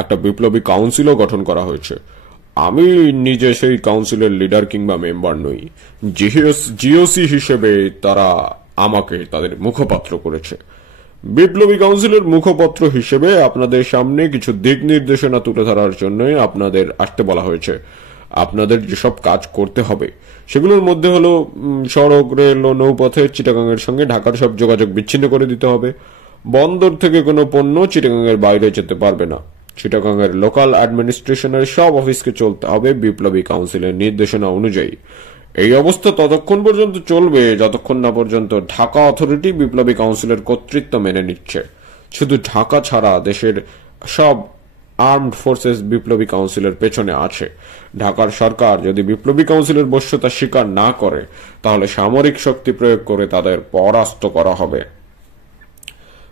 একটা বিপ্লবী কাউন্সিলও গঠন করা হয়েছে। আমি নিজে সেই কাউন্সিলের লিডার কিংবা মেম্বার নই। জিওসি হিসেবে তারা আমাকে তাদের মুখপাত্র করেছে। বিপ্লবী কাউন্সিলের মুখপাত্র হিসেবে আপনাদের সামনে কিছু দিক নির্দেশনা তুলে ধরার জন্য আপনাদের আসতে বলা হয়েছে। আপনাদের যেসব কাজ করতে হবে সেগুলোর মধ্যে হলো সড়ক, রেল ও নৌপথে চিটাগাংয়ের সঙ্গে ঢাকার সব যোগাযোগ বিচ্ছিন্ন করে দিতে হবে। বন্দর থেকে কোনো পণ্য চিটাগাংয়ের বাইরে যেতে পারবে না। চিটাগাংয়ের লোকাল অ্যাডমিনিস্ট্রেশনের সব অফিসকে চলতে হবে বিপ্লবী কাউন্সিলের নির্দেশনা অনুযায়ী। এই অবস্থা ততক্ষণ পর্যন্ত চলবে যতক্ষণ না পর্যন্ত ঢাকা অথরিটি বিপ্লবী কাউন্সিলের কর্তৃত্ব মেনে নিচ্ছে। শুধু ঢাকা ছাড়া দেশের সব আর্মড ফোর্সেস বিপ্লবী কাউন্সিলের পেছনে আছে। ঢাকার সরকার যদি বিপ্লবী কাউন্সিলের বশ্যতা স্বীকার না করে, তাহলে সামরিক শক্তি প্রয়োগ করে তাদের পরাস্ত করা হবে।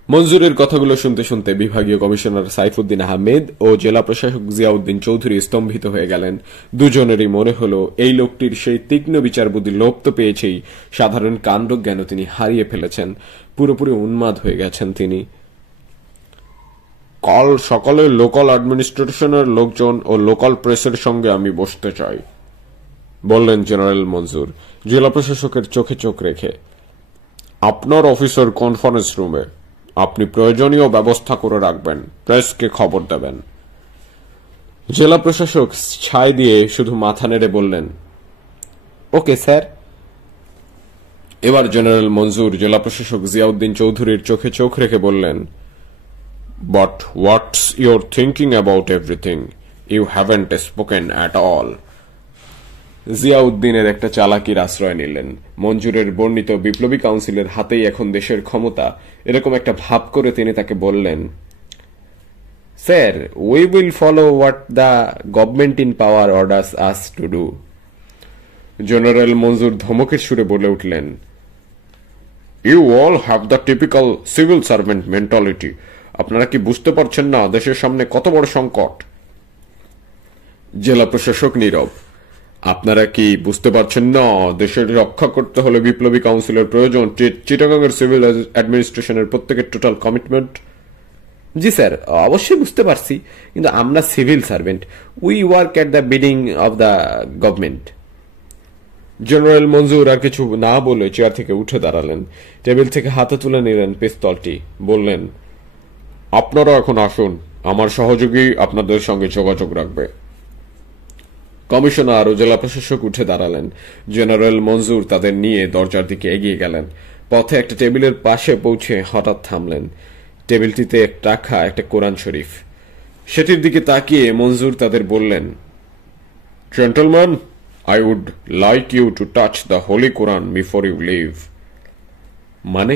মঞ্জুরের কথাগুলো শুনতে শুনতে বিভাগীয় কমিশনার সাইফুদ্দিন আহমেদ ও জেলা প্রশাসক জিয়াউদ্দিন চৌধুরী স্তম্ভিত হয়ে গেলেন। দুজনেরই মনে হলো এই লোকটির সেই তীক্ষ্ণ বিচার বুদ্ধি লোপ তো পেয়েছেই, সাধারণ কাণ্ডজ্ঞানও তিনি হারিয়ে ফেলেছেন। পুরোপুরি উন্মাদ হয়ে গেছেন তিনি। কাল সকালে লোকাল অ্যাডমিনিস্ট্রেশনের লোকজন ও লোকাল প্রেসের সঙ্গে আমি বসতে চাই, বললেন জেনারেল মঞ্জুর জেলা প্রশাসকের চোখে চোখ রেখে। আপনার অফিসের কনফারেন্স রুমে। আপনি প্রয়োজনীয় ব্যবস্থা করে রাখবেন, প্রেসকে খবর দেবেন। জেলা প্রশাসক ছাই দিয়ে শুধু মাথা নেড়ে বললেন, ওকে স্যার। এবার জেনারেল মঞ্জুর জেলা প্রশাসক জিয়াউদ্দিন চৌধুরীর চোখে চোখ রেখে বললেন, But what's your thinking about everything? You haven't spoken at all. জিয়াউদ্দিনের একটা চালাকির আশ্রয় নিলেন। মঞ্জুরের বর্ণিত বিপ্লবী কাউন্সিলের হাতেই এখন দেশের ক্ষমতা, এরকম একটা ভাব করে তিনি তাকে বললেন, sir, we will follow what the government in power orders us to do. General Manzur ধমকের সুরে বলে উঠলেন, you all have the typical civil servant mentality. আপনারা কি বুঝতে পারছেন না দেশের সামনে কত বড় সংকট? জেলা প্রশাসক নীরব। আপনারা কি বুঝতে পারছেন না দেশের রক্ষা করতে হলে বিপ্লবী কাউন্সিলের প্রয়োজন, চিটাগাংয়ের সিভিল অ্যাডমিনিস্ট্রেশনের প্রত্যেকের টোটাল কমিটমেন্ট? জি স্যার, অবশ্যই বুঝতে পারছি, কিন্তু আমরা civil servant, we work at the bidding of the government. General Manzur আর কিছু না বলে চেয়ার থেকে উঠে দাঁড়ালেন, টেবিল থেকে হাতে তুলে নিলেন পিস্তলটি, বললেন, আপনারা এখন আসুন, আমার সহযোগী আপনাদের সঙ্গে যোগাযোগ রাখবে। কমিশনার ও জেলা প্রশাসক উঠে দাঁড়ালেন। জেনারেল মঞ্জুর তাদের নিয়ে দরজার দিকে এগিয়ে গেলেন। পথে একটা টেবিলের পাশে পৌঁছে হঠাৎ থামলেন। টেবিলটিতে রাখা একটা কোরআন শরীফ। সেটির দিকে তাকিয়ে মঞ্জুর তাদের বললেন, gentleman, I would like you to touch the Holy Quran before you leave. মানে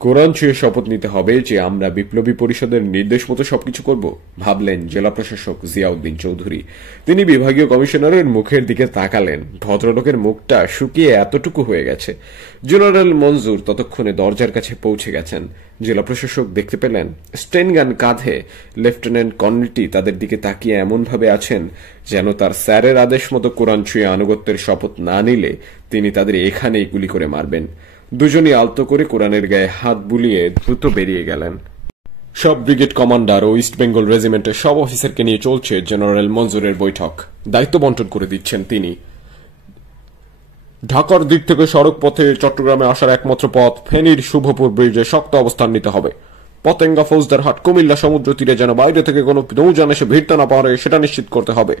কোরআন ছুঁয়ে শপথ নিতে হবে যে আমরা বিপ্লবী পরিষদের নির্দেশ মতো সবকিছু করব, ভাবলেন জেলা প্রশাসক জিয়াউদ্দিন চৌধুরী। তিনি বিভাগীয় কমিশনারের মুখের দিকে তাকালেন। ভদ্রলোকের মুখটা শুকিয়ে এতটুকু হয়ে গেছে। জেনারেল মঞ্জুর ততক্ষণে দরজার কাছে পৌঁছে গেছেন। জেলা প্রশাসক দেখতে পেলেন স্টেনগান কাঁধে লেফটেন্যান্ট কর্নেলটি তাদের দিকে তাকিয়ে এমন ভাবে আছেন যেন তার স্যারের আদেশ মতো কোরআন ছুঁয়ে আনুগত্যের শপথ না নিলে তিনি তাদের এখানেই গুলি করে মারবেন। দুজনই আলতো করে কোরআনের গায়ে হাত বুলিয়ে দ্রুত বেরিয়ে গেলেন। সব ব্রিগেড কমান্ডার ও ইস্ট বেঙ্গল রেজিমেন্টের সব অফিসারকে নিয়ে চলছে জেনারেল মঞ্জুরের বৈঠক। দায়িত্ব বন্টন করে দিচ্ছেন তিনি। ঢাকার দিক থেকে সড়ক পথে চট্টগ্রামে আসার একমাত্র পথ ফেনীর শুভপুর ব্রিজে শক্ত অবস্থান নিতে হবে। পতেঙ্গা, ফৌজদারহাট, কুমিল্লা সমুদ্র তীরে যেন বাইরে থেকে কোনো নৌযান এসে ভিড়তে না পারে সেটা নিশ্চিত করতে হবে।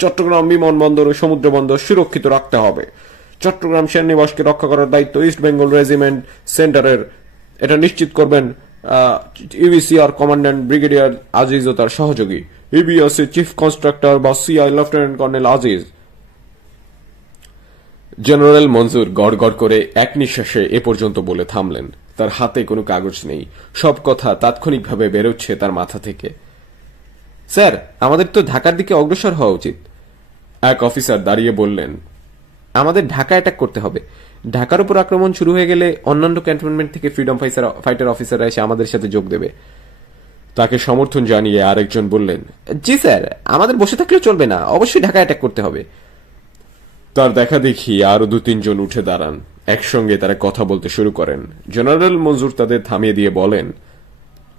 চট্টগ্রাম বিমানবন্দর ও সমুদ্র বন্দর সুরক্ষিত রাখতে হবে। চট্টগ্রাম সেনানিবাসকে রক্ষা করার দায়িত্ব ইস্ট বেঙ্গল রেজিমেন্ট সেন্টারের। এটা নিশ্চিত করবেন ইউভিসিআর কমান্ড্যান্ট ব্রিগেডিয়ার আজিজ ও তার সহযোগী, ইবিএসসি চিফ কনস্ট্রাক্টর বা CI lieutenant colonel Aziz. General Manzur গড় গড় করে এক নিঃশ্বাসে এ পর্যন্ত বলে থামলেন। তার হাতে কোনো কাগজ নেই, সব কথা তাৎক্ষণিকভাবে বেরোচ্ছে তার মাথা থেকে। স্যার, আমাদের তো ঢাকার দিকে অগ্রসর হওয়া উচিত। এক অফিসার দাঁড়িয়ে বললেন, আমাদের ঢাকা অ্যাটাক করতে হবে। ঢাকার উপর আক্রমণ শুরু হয়ে গেলে অন্যান্য ক্যান্টনমেন্ট থেকে ফ্রিডম ফাইটার অফিসাররা এসে আমাদের সাথে যোগ দেবে। তাকে সমর্থন জানিয়ে আরেকজন বললেন, জি স্যার, আমাদের বসে থাকলেও চলবে না, অবশ্যই ঢাকা অ্যাটাক করতে হবে। তার দেখা দেখি আরো 2-3 জন উঠে দাঁড়ান। একসঙ্গে তারা কথা বলতে শুরু করেন। জেনারেল মঞ্জুর তাদের থামিয়ে দিয়ে বলেন,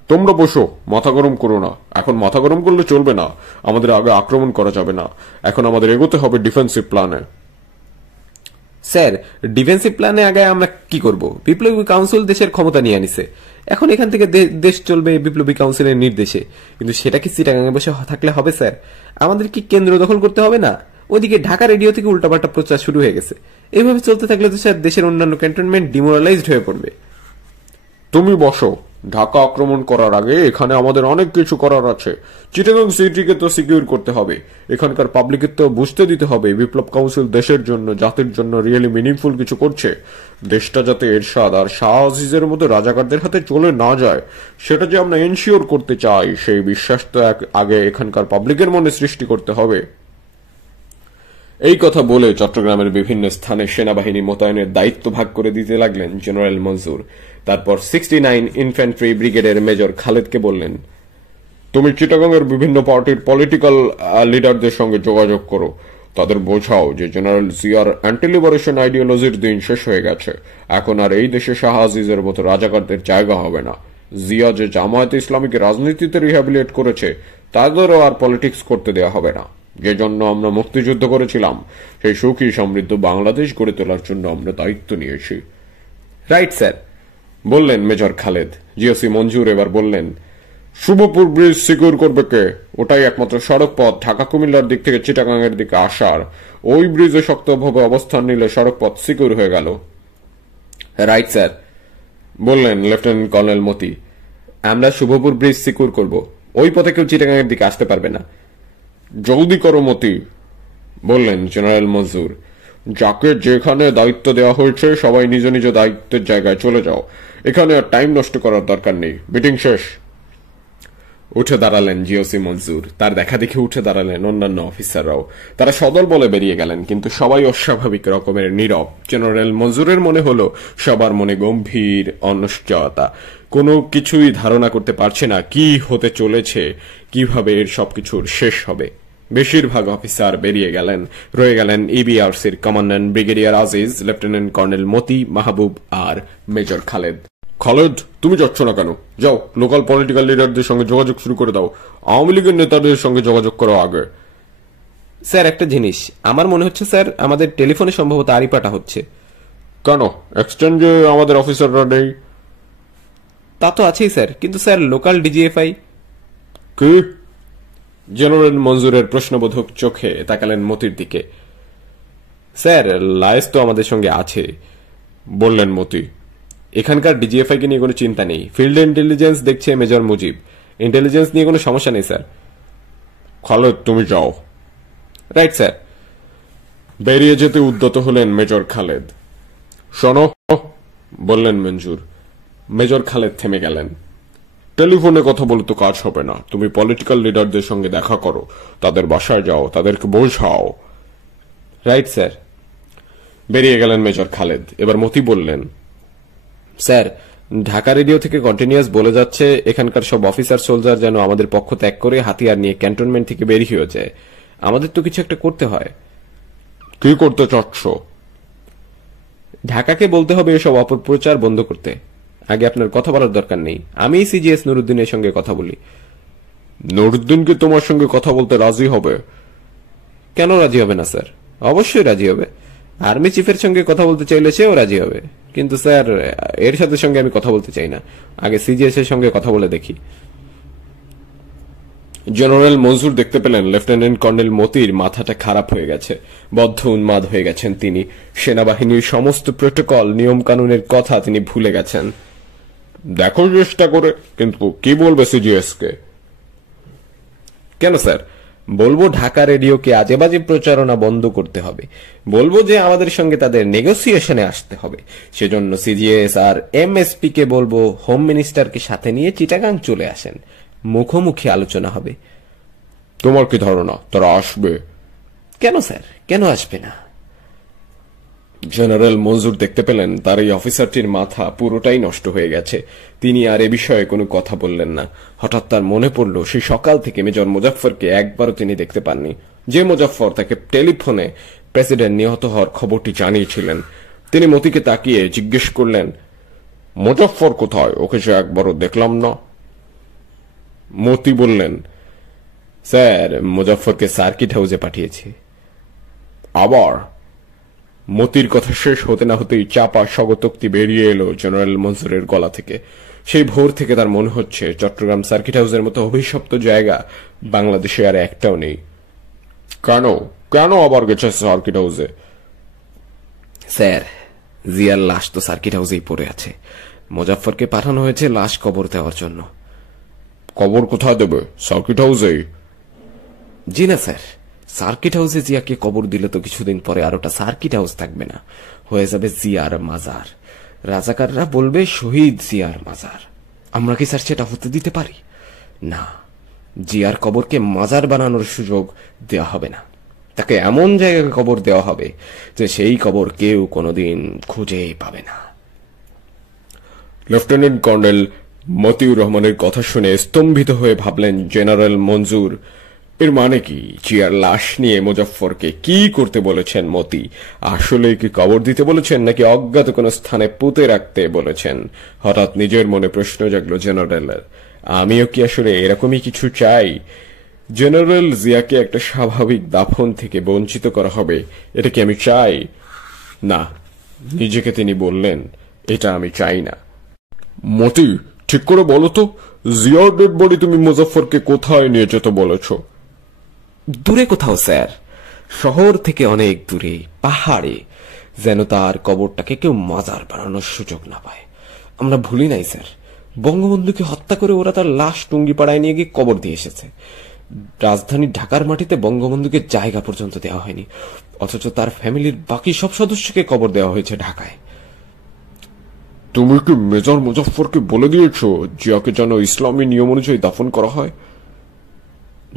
তোমরা বসো, মাথা গরম করো না। এখন মাথা গরম করলে চলবে না। আমাদের আগে আক্রমণ করা যাবে না। এখন আমাদের এগোতে হবে ডিফেন্সিভ প্ল্যানে। স্যার, ডিফেন্সিভ প্ল্যানে আগে আমরা কি করব? বিপ্লবী কাউন্সিল দেশের ক্ষমতা নিয়ে আনিছে, এখন এখান থেকে দেশ চলবে বিপ্লবী কাউন্সিলের নির্দেশে। কিন্তু সেটা কি চিটাগাঙে বসে থাকলে হবে স্যার? আমাদের কি কেন্দ্র দখল করতে হবে না? ওইদিকে ঢাকা রেডিও থেকে উল্টাপাল্টা প্রচার শুরু হয়ে গেছে। এইভাবে চলতে থাকলে তো স্যার দেশের অন্যান্য ক্যান্টনমেন্ট ডিমোরালাইজড হয়ে পড়বে। তুমি বসো। ঢাকা আক্রমণ করার আগে এখানে আমাদের অনেক কিছু করার আছে। চিটাগাং সিটিকে তো সিকিউর করতে হবে। এখানকার পাবলিকের তো বুঝতে দিতে হবে বিপ্লব কাউন্সিল দেশের জন্য, জাতির জন্য রিয়েলি মিনিংফুল কিছু করছে। দেশটা যাতে এরশাদ আর শাহ আজিজের মতো রাজাকারদের হাতে চলে না যায় সেটা যে আমরা এনশিওর করতে চাই, সেই বিশ্বাস তো আগে এখানকার পাবলিকের মনে সৃষ্টি করতে হবে। এই কথা বলে চট্টগ্রামের বিভিন্ন স্থানে সেনাবাহিনী মোতায়েনের দায়িত্ব ভাগ করে দিতে লাগলেন জেনারেল মঞ্জুর। তারপর 69 ইনফ্যান্ট্রি ব্রিগেডের মেজর খালেদকে বললেন, তুমি চিটাগাংয়ের বিভিন্ন পার্টির পলিটিক্যাল লিডারদের সঙ্গে যোগাযোগ করো। তাদের বোঝাও যে জেনারেল জিয়ার অ্যান্টি লিবারেশন আইডিওলজির দিন শেষ হয়ে গেছে। এখন আর এই দেশে শাহ আজিজের মতো রাজাকারদের জায়গা হবে না। জিয়া যে জামায়াতে ইসলামীকে রাজনীতিতে রিহ্যাবিলিটেট করেছে তাদেরও আর পলিটিক্স করতে দেওয়া হবে না। যে জন্য আমরা মুক্তিযুদ্ধ করেছিলাম সেই সুখী সমৃদ্ধ বাংলাদেশ গড়ে তোলার জন্য আমরা দায়িত্ব নিয়েছি। রাইট স্যার, বললেন মেজর খালেদ। জিওসি মঞ্জুর এবার বললেন, শুভপুর ব্রিজ সিকিউর করবে কে? ওটাই একমাত্র সড়ক পথ ঢাকা কুমিল্লার দিক থেকে চিটাগাংয়ের দিকে আসার। ওই ব্রিজে শক্তভাবে অবস্থান নিলে সড়ক পথ সিকিউর হয়ে গেল। রাইট স্যার, বললেন লেফটেন্যান্ট কর্নেল মতি। আমরা শুভপুর ব্রিজ সিকিউর করব। ওই পথে কেউ চিটাগাংয়ের দিকে আসতে পারবে না। জলদি করো মতি, বললেন জেনারেল মঞ্জুর। যাকে যেখানে দায়িত্ব দেওয়া হয়েছে সবাই নিজ নিজ দায়িত্বের জায়গায় চলে যাও। এখানে আর টাইম নষ্ট করার দরকার নেই। মিটিং শেষ। উঠে দাঁড়ালেন জিওসি মঞ্জুর। তার দেখা দেখে উঠে দাঁড়ালেন অন্যান্য অফিসাররাও। তারা সদল বলে বেরিয়ে গেলেন, কিন্তু সবাই অস্বাভাবিক রকমের নীরব। জেনারেল মঞ্জুরের মনে হলো সবার মনে গম্ভীর অনিশ্চয়তা। কোনো কিছুই ধারণা করতে পারছে না কি হতে চলেছে, কিভাবে এর সবকিছুর শেষ হবে। বেশিরভাগ অফিসার বেরিয়ে গেলেন। রয়ে গেলেন ইবিআরসির commandant brigadier Aziz, lieutenant colonel Moti, Mahbub আর মেজর খালেদ। খালেদ, তুমি যাচ্ছ না কেন? যাও, লোকাল পলিটিক্যাল লিডারদের সঙ্গে যোগাযোগ শুরু করে দাও। আওয়ামী লীগের নেতাদের সঙ্গে যোগাযোগ করো আগে। স্যার, একটা জিনিস আমার মনে হচ্ছে স্যার, আমাদের টেলিফোনে সম্ভবত আড়িপাটা হচ্ছে। কেন, এক্সচেঞ্জে আমাদের অফিসাররা নেই? তা তো আছেই স্যার, কিন্তু স্যার লোকাল ডিজিএফআই। কি? জেনারেল মঞ্জুরের প্রশ্নবোধক চোখে তাকালেন মতির দিকে। স্যার, লায়েস তো আমাদের সঙ্গে আছে, বললেন মতি। এখানকার ডিজিএফআই কে নিয়ে কোনো চিন্তা নেই। ফিল্ড ইন্টেলিজেন্স দেখছে মেজর মুজিব। ইন্টেলিজেন্স নিয়ে কোনো সমস্যা নেই স্যার। খালেদ, তুমি যাও। Right sir. বেরিয়ে যেতে উদ্যত হলেন মেজর খালেদ। শোনো, বললেন মঞ্জুর। মেজর খালেদ থেমে গেলেন। টেলিফোনে কথা বলে তো কাজ হবে না। তুমি পলিটিক্যাল লিডারদের সঙ্গে দেখা করো, তাদের বাসায় যাও, তাদেরকে বোঝাও। Right sir. বেরিয়ে গেলেন মেজর খালেদ। এবার মতি বললেন, স্যার, ঢাকা রেডিও থেকে কন্টিনিউয়াস বলে যাচ্ছে এখানকার সব অফিসার সোলজার যেন আমাদের পক্ষ ত্যাগ করে হাতিয়ার নিয়ে ক্যান্টনমেন্ট থেকে বেরিয়ে হয়ে যায়। আমাদের তো কিছু একটা করতে হয়। কি করতে চাচ্ছ? ঢাকাকে বলতে হবে এসব অপপ্রচার বন্ধ করতে। আগে আপনার কথা বলার দরকার নেই, আমি সিজিএস নুরুদ্দিনের সঙ্গে কথা বলি। নুরুদ্দিন কি তোমার সঙ্গে কথা বলতে রাজি হবে? কেন রাজি হবে না স্যার? অবশ্যই রাজি হবে। আর্মি চিফের সঙ্গে কথা বলতে চাইলে সেও রাজি হবে, কিন্তু স্যার এর সাথে সঙ্গে আমি কথা বলতে চাই না। আগে সিজিএস এর সঙ্গে কথা বলে দেখি। জেনারেল মঞ্জুর দেখতে পেলেন লেফটেন্যান্ট কর্নেল মতির মাথাটা খারাপ হয়ে গেছে। বদ্ধ উন্মাদ হয়ে গেছেন তিনি। সেনাবাহিনীর সমস্ত প্রোটোকল, নিয়ম কানুনের কথা তিনি ভুলে গেছেন। দেখো চেষ্টা করে, কিন্তু কি বলবে সিজিএস কে? কেন স্যার? বলবো ঢাকা রেডিওকে আজে বাজে প্রচারণা বন্ধ করতে হবে। বলবো যে আমাদের সঙ্গে তাদের নেগোসিয়েশনে আসতে হবে। সেজন্য সিজিএস আর এমএসপি কে বলবো হোম মিনিস্টারকে সাথে নিয়ে চিটাগাং চলে আসেন, মুখোমুখি আলোচনা হবে। তোমার কি ধারণা তারা আসবে? কেন স্যার, কেন আসবে না? জেনারেল মঞ্জুর দেখতে পেলেন তার এই অফিসারটির মাথা পুরোটাই নষ্ট হয়ে গেছে। তিনি আর এ বিষয়ে কোনো কথা বললেন না। হঠাৎ তার মনে পড়ল সেই সকাল থেকে মেজর মুজাফফরকে একবারও তিনি দেখতে পাননি। যে মুজাফফর তাকে টেলিফোনে প্রেসিডেন্ট নিহত হওয়ার খবরটি জানিয়েছিলেন। তিনি মতিকে তাকিয়ে জিজ্ঞেস করলেন, মুজাফফর কোথায়? ওকে যে একবারও দেখলাম না। মতি বললেন, স্যার মুজাফফরকে সার্কিট হাউসে পাঠিয়েছি। আবার? মতির কথা শেষ হতে না হতেই চাপা স্বগতোক্তি বেরিয়ে এলো জেনারেল মনসুরের গলা থেকে। সেই ভোর থেকে তার মনে হচ্ছে চট্টগ্রাম সার্কিট হাউসের মতো অভিশপ্ত জায়গা বাংলাদেশে আর একটাও নেই। কেন কেন আবার গেছে সার্কিট হাউসে? স্যার, জিয়ার লাশ তো সার্কিট হাউসেই পড়ে আছে। মুজাফফরকে পাঠানো হয়েছে লাশ কবর দেওয়ার জন্য। কবর কোথায় দেবে? সার্কিট হাউসেই? জি না স্যার, সার্কিট হাউসে জিয়াকে কবর দিলে তো কিছুদিন পরে আর ওটা সার্কিট হাউস থাকবে না, হয়ে যাবে জিয়ার মাজার। রাজাকাররা বলবে শহীদ জিয়ার মাজার। আমরা কি স্যার সেটা হতে দিতে পারি? না, জিয়ার কবরকে মাজার বানানোর সুযোগ দেওয়া হবে না। তাকে এমন জায়গায় কবর দেওয়া হবে যে সেই কবর কেউ কোনোদিন খুঁজে পাবে না। লেফটেন্যান্ট কর্নেল মতিউর রহমানের কথা শুনে স্তম্ভিত হয়ে ভাবলেন জেনারেল মঞ্জুর, এর মানে কি? জিয়ার লাশ নিয়ে মুজাফফরকে কি করতে বলেছেন মতি? আসলে কি কবর দিতে বলেছেন, নাকি অজ্ঞাত কোন স্থানে পুঁতে রাখতে বলেছেন? হঠাৎ নিজের মনে প্রশ্ন জাগলো জেনারেলের, আমিও কি আসলে এরকমই কিছু চাই? জেনারেল জিয়াকে একটা স্বাভাবিক দাফন থেকে বঞ্চিত করা হবে, এটা কি আমি চাই? না, নিজেকে তিনি বললেন, এটা আমি চাই না। মতি, ঠিক করে বলো তো, জিয়ার ডেড বডি তুমি মুজাফফরকে কোথায় নিয়ে যেতে বলেছ? দূরে কোথাও স্যার, শহর থেকে অনেক দূরে, পাহাড়ে, যেন তার কবরটাকে কেউ মাজার বানানোর সুযোগ না পায়। আমরা ভুলি নাই স্যার, বঙ্গবন্ধুকে হত্যা করে ওরা তার লাশ টুঙ্গিপাড়ায় নিয়ে গিয়ে কবর দিয়ে এসেছে। রাজধানী ঢাকার মাটিতে বঙ্গবন্ধুকে জায়গা পর্যন্ত দেওয়া হয়নি, অথচ তার ফ্যামিলির বাকি সব সদস্যকে কবর দেওয়া হয়েছে ঢাকায়। তুমি কি মেজর মুজফ্ফরকে বলে দিয়েছ জিয়াকে যেন ইসলামী নিয়ম অনুযায়ী দাফন করা হয়?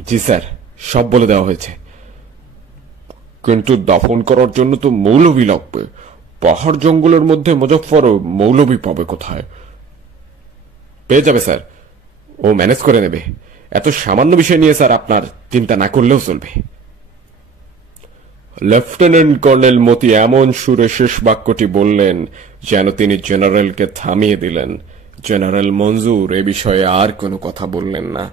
জি স্যার, সব বলে দেওয়া হয়েছে। কিন্তু দাফন করার জন্য তো মৌলবী লাগবে। পাহাড় জঙ্গলের মধ্যে মুজফ্ফর মৌলবী পাবে কোথায়? পেয়ে যাবে স্যার, ও ম্যানেজ করে নেবে। এত সামান্য বিষয় নিয়ে স্যার আপনার চিন্তা না করলেও চলবে। লেফটেন্যান্ট কর্নেল মতি এমন সুরে শেষ বাক্যটি বললেন যেন তিনি জেনারেলকে থামিয়ে দিলেন। জেনারেল মঞ্জুর এ বিষয়ে আর কোনো কথা বললেন না।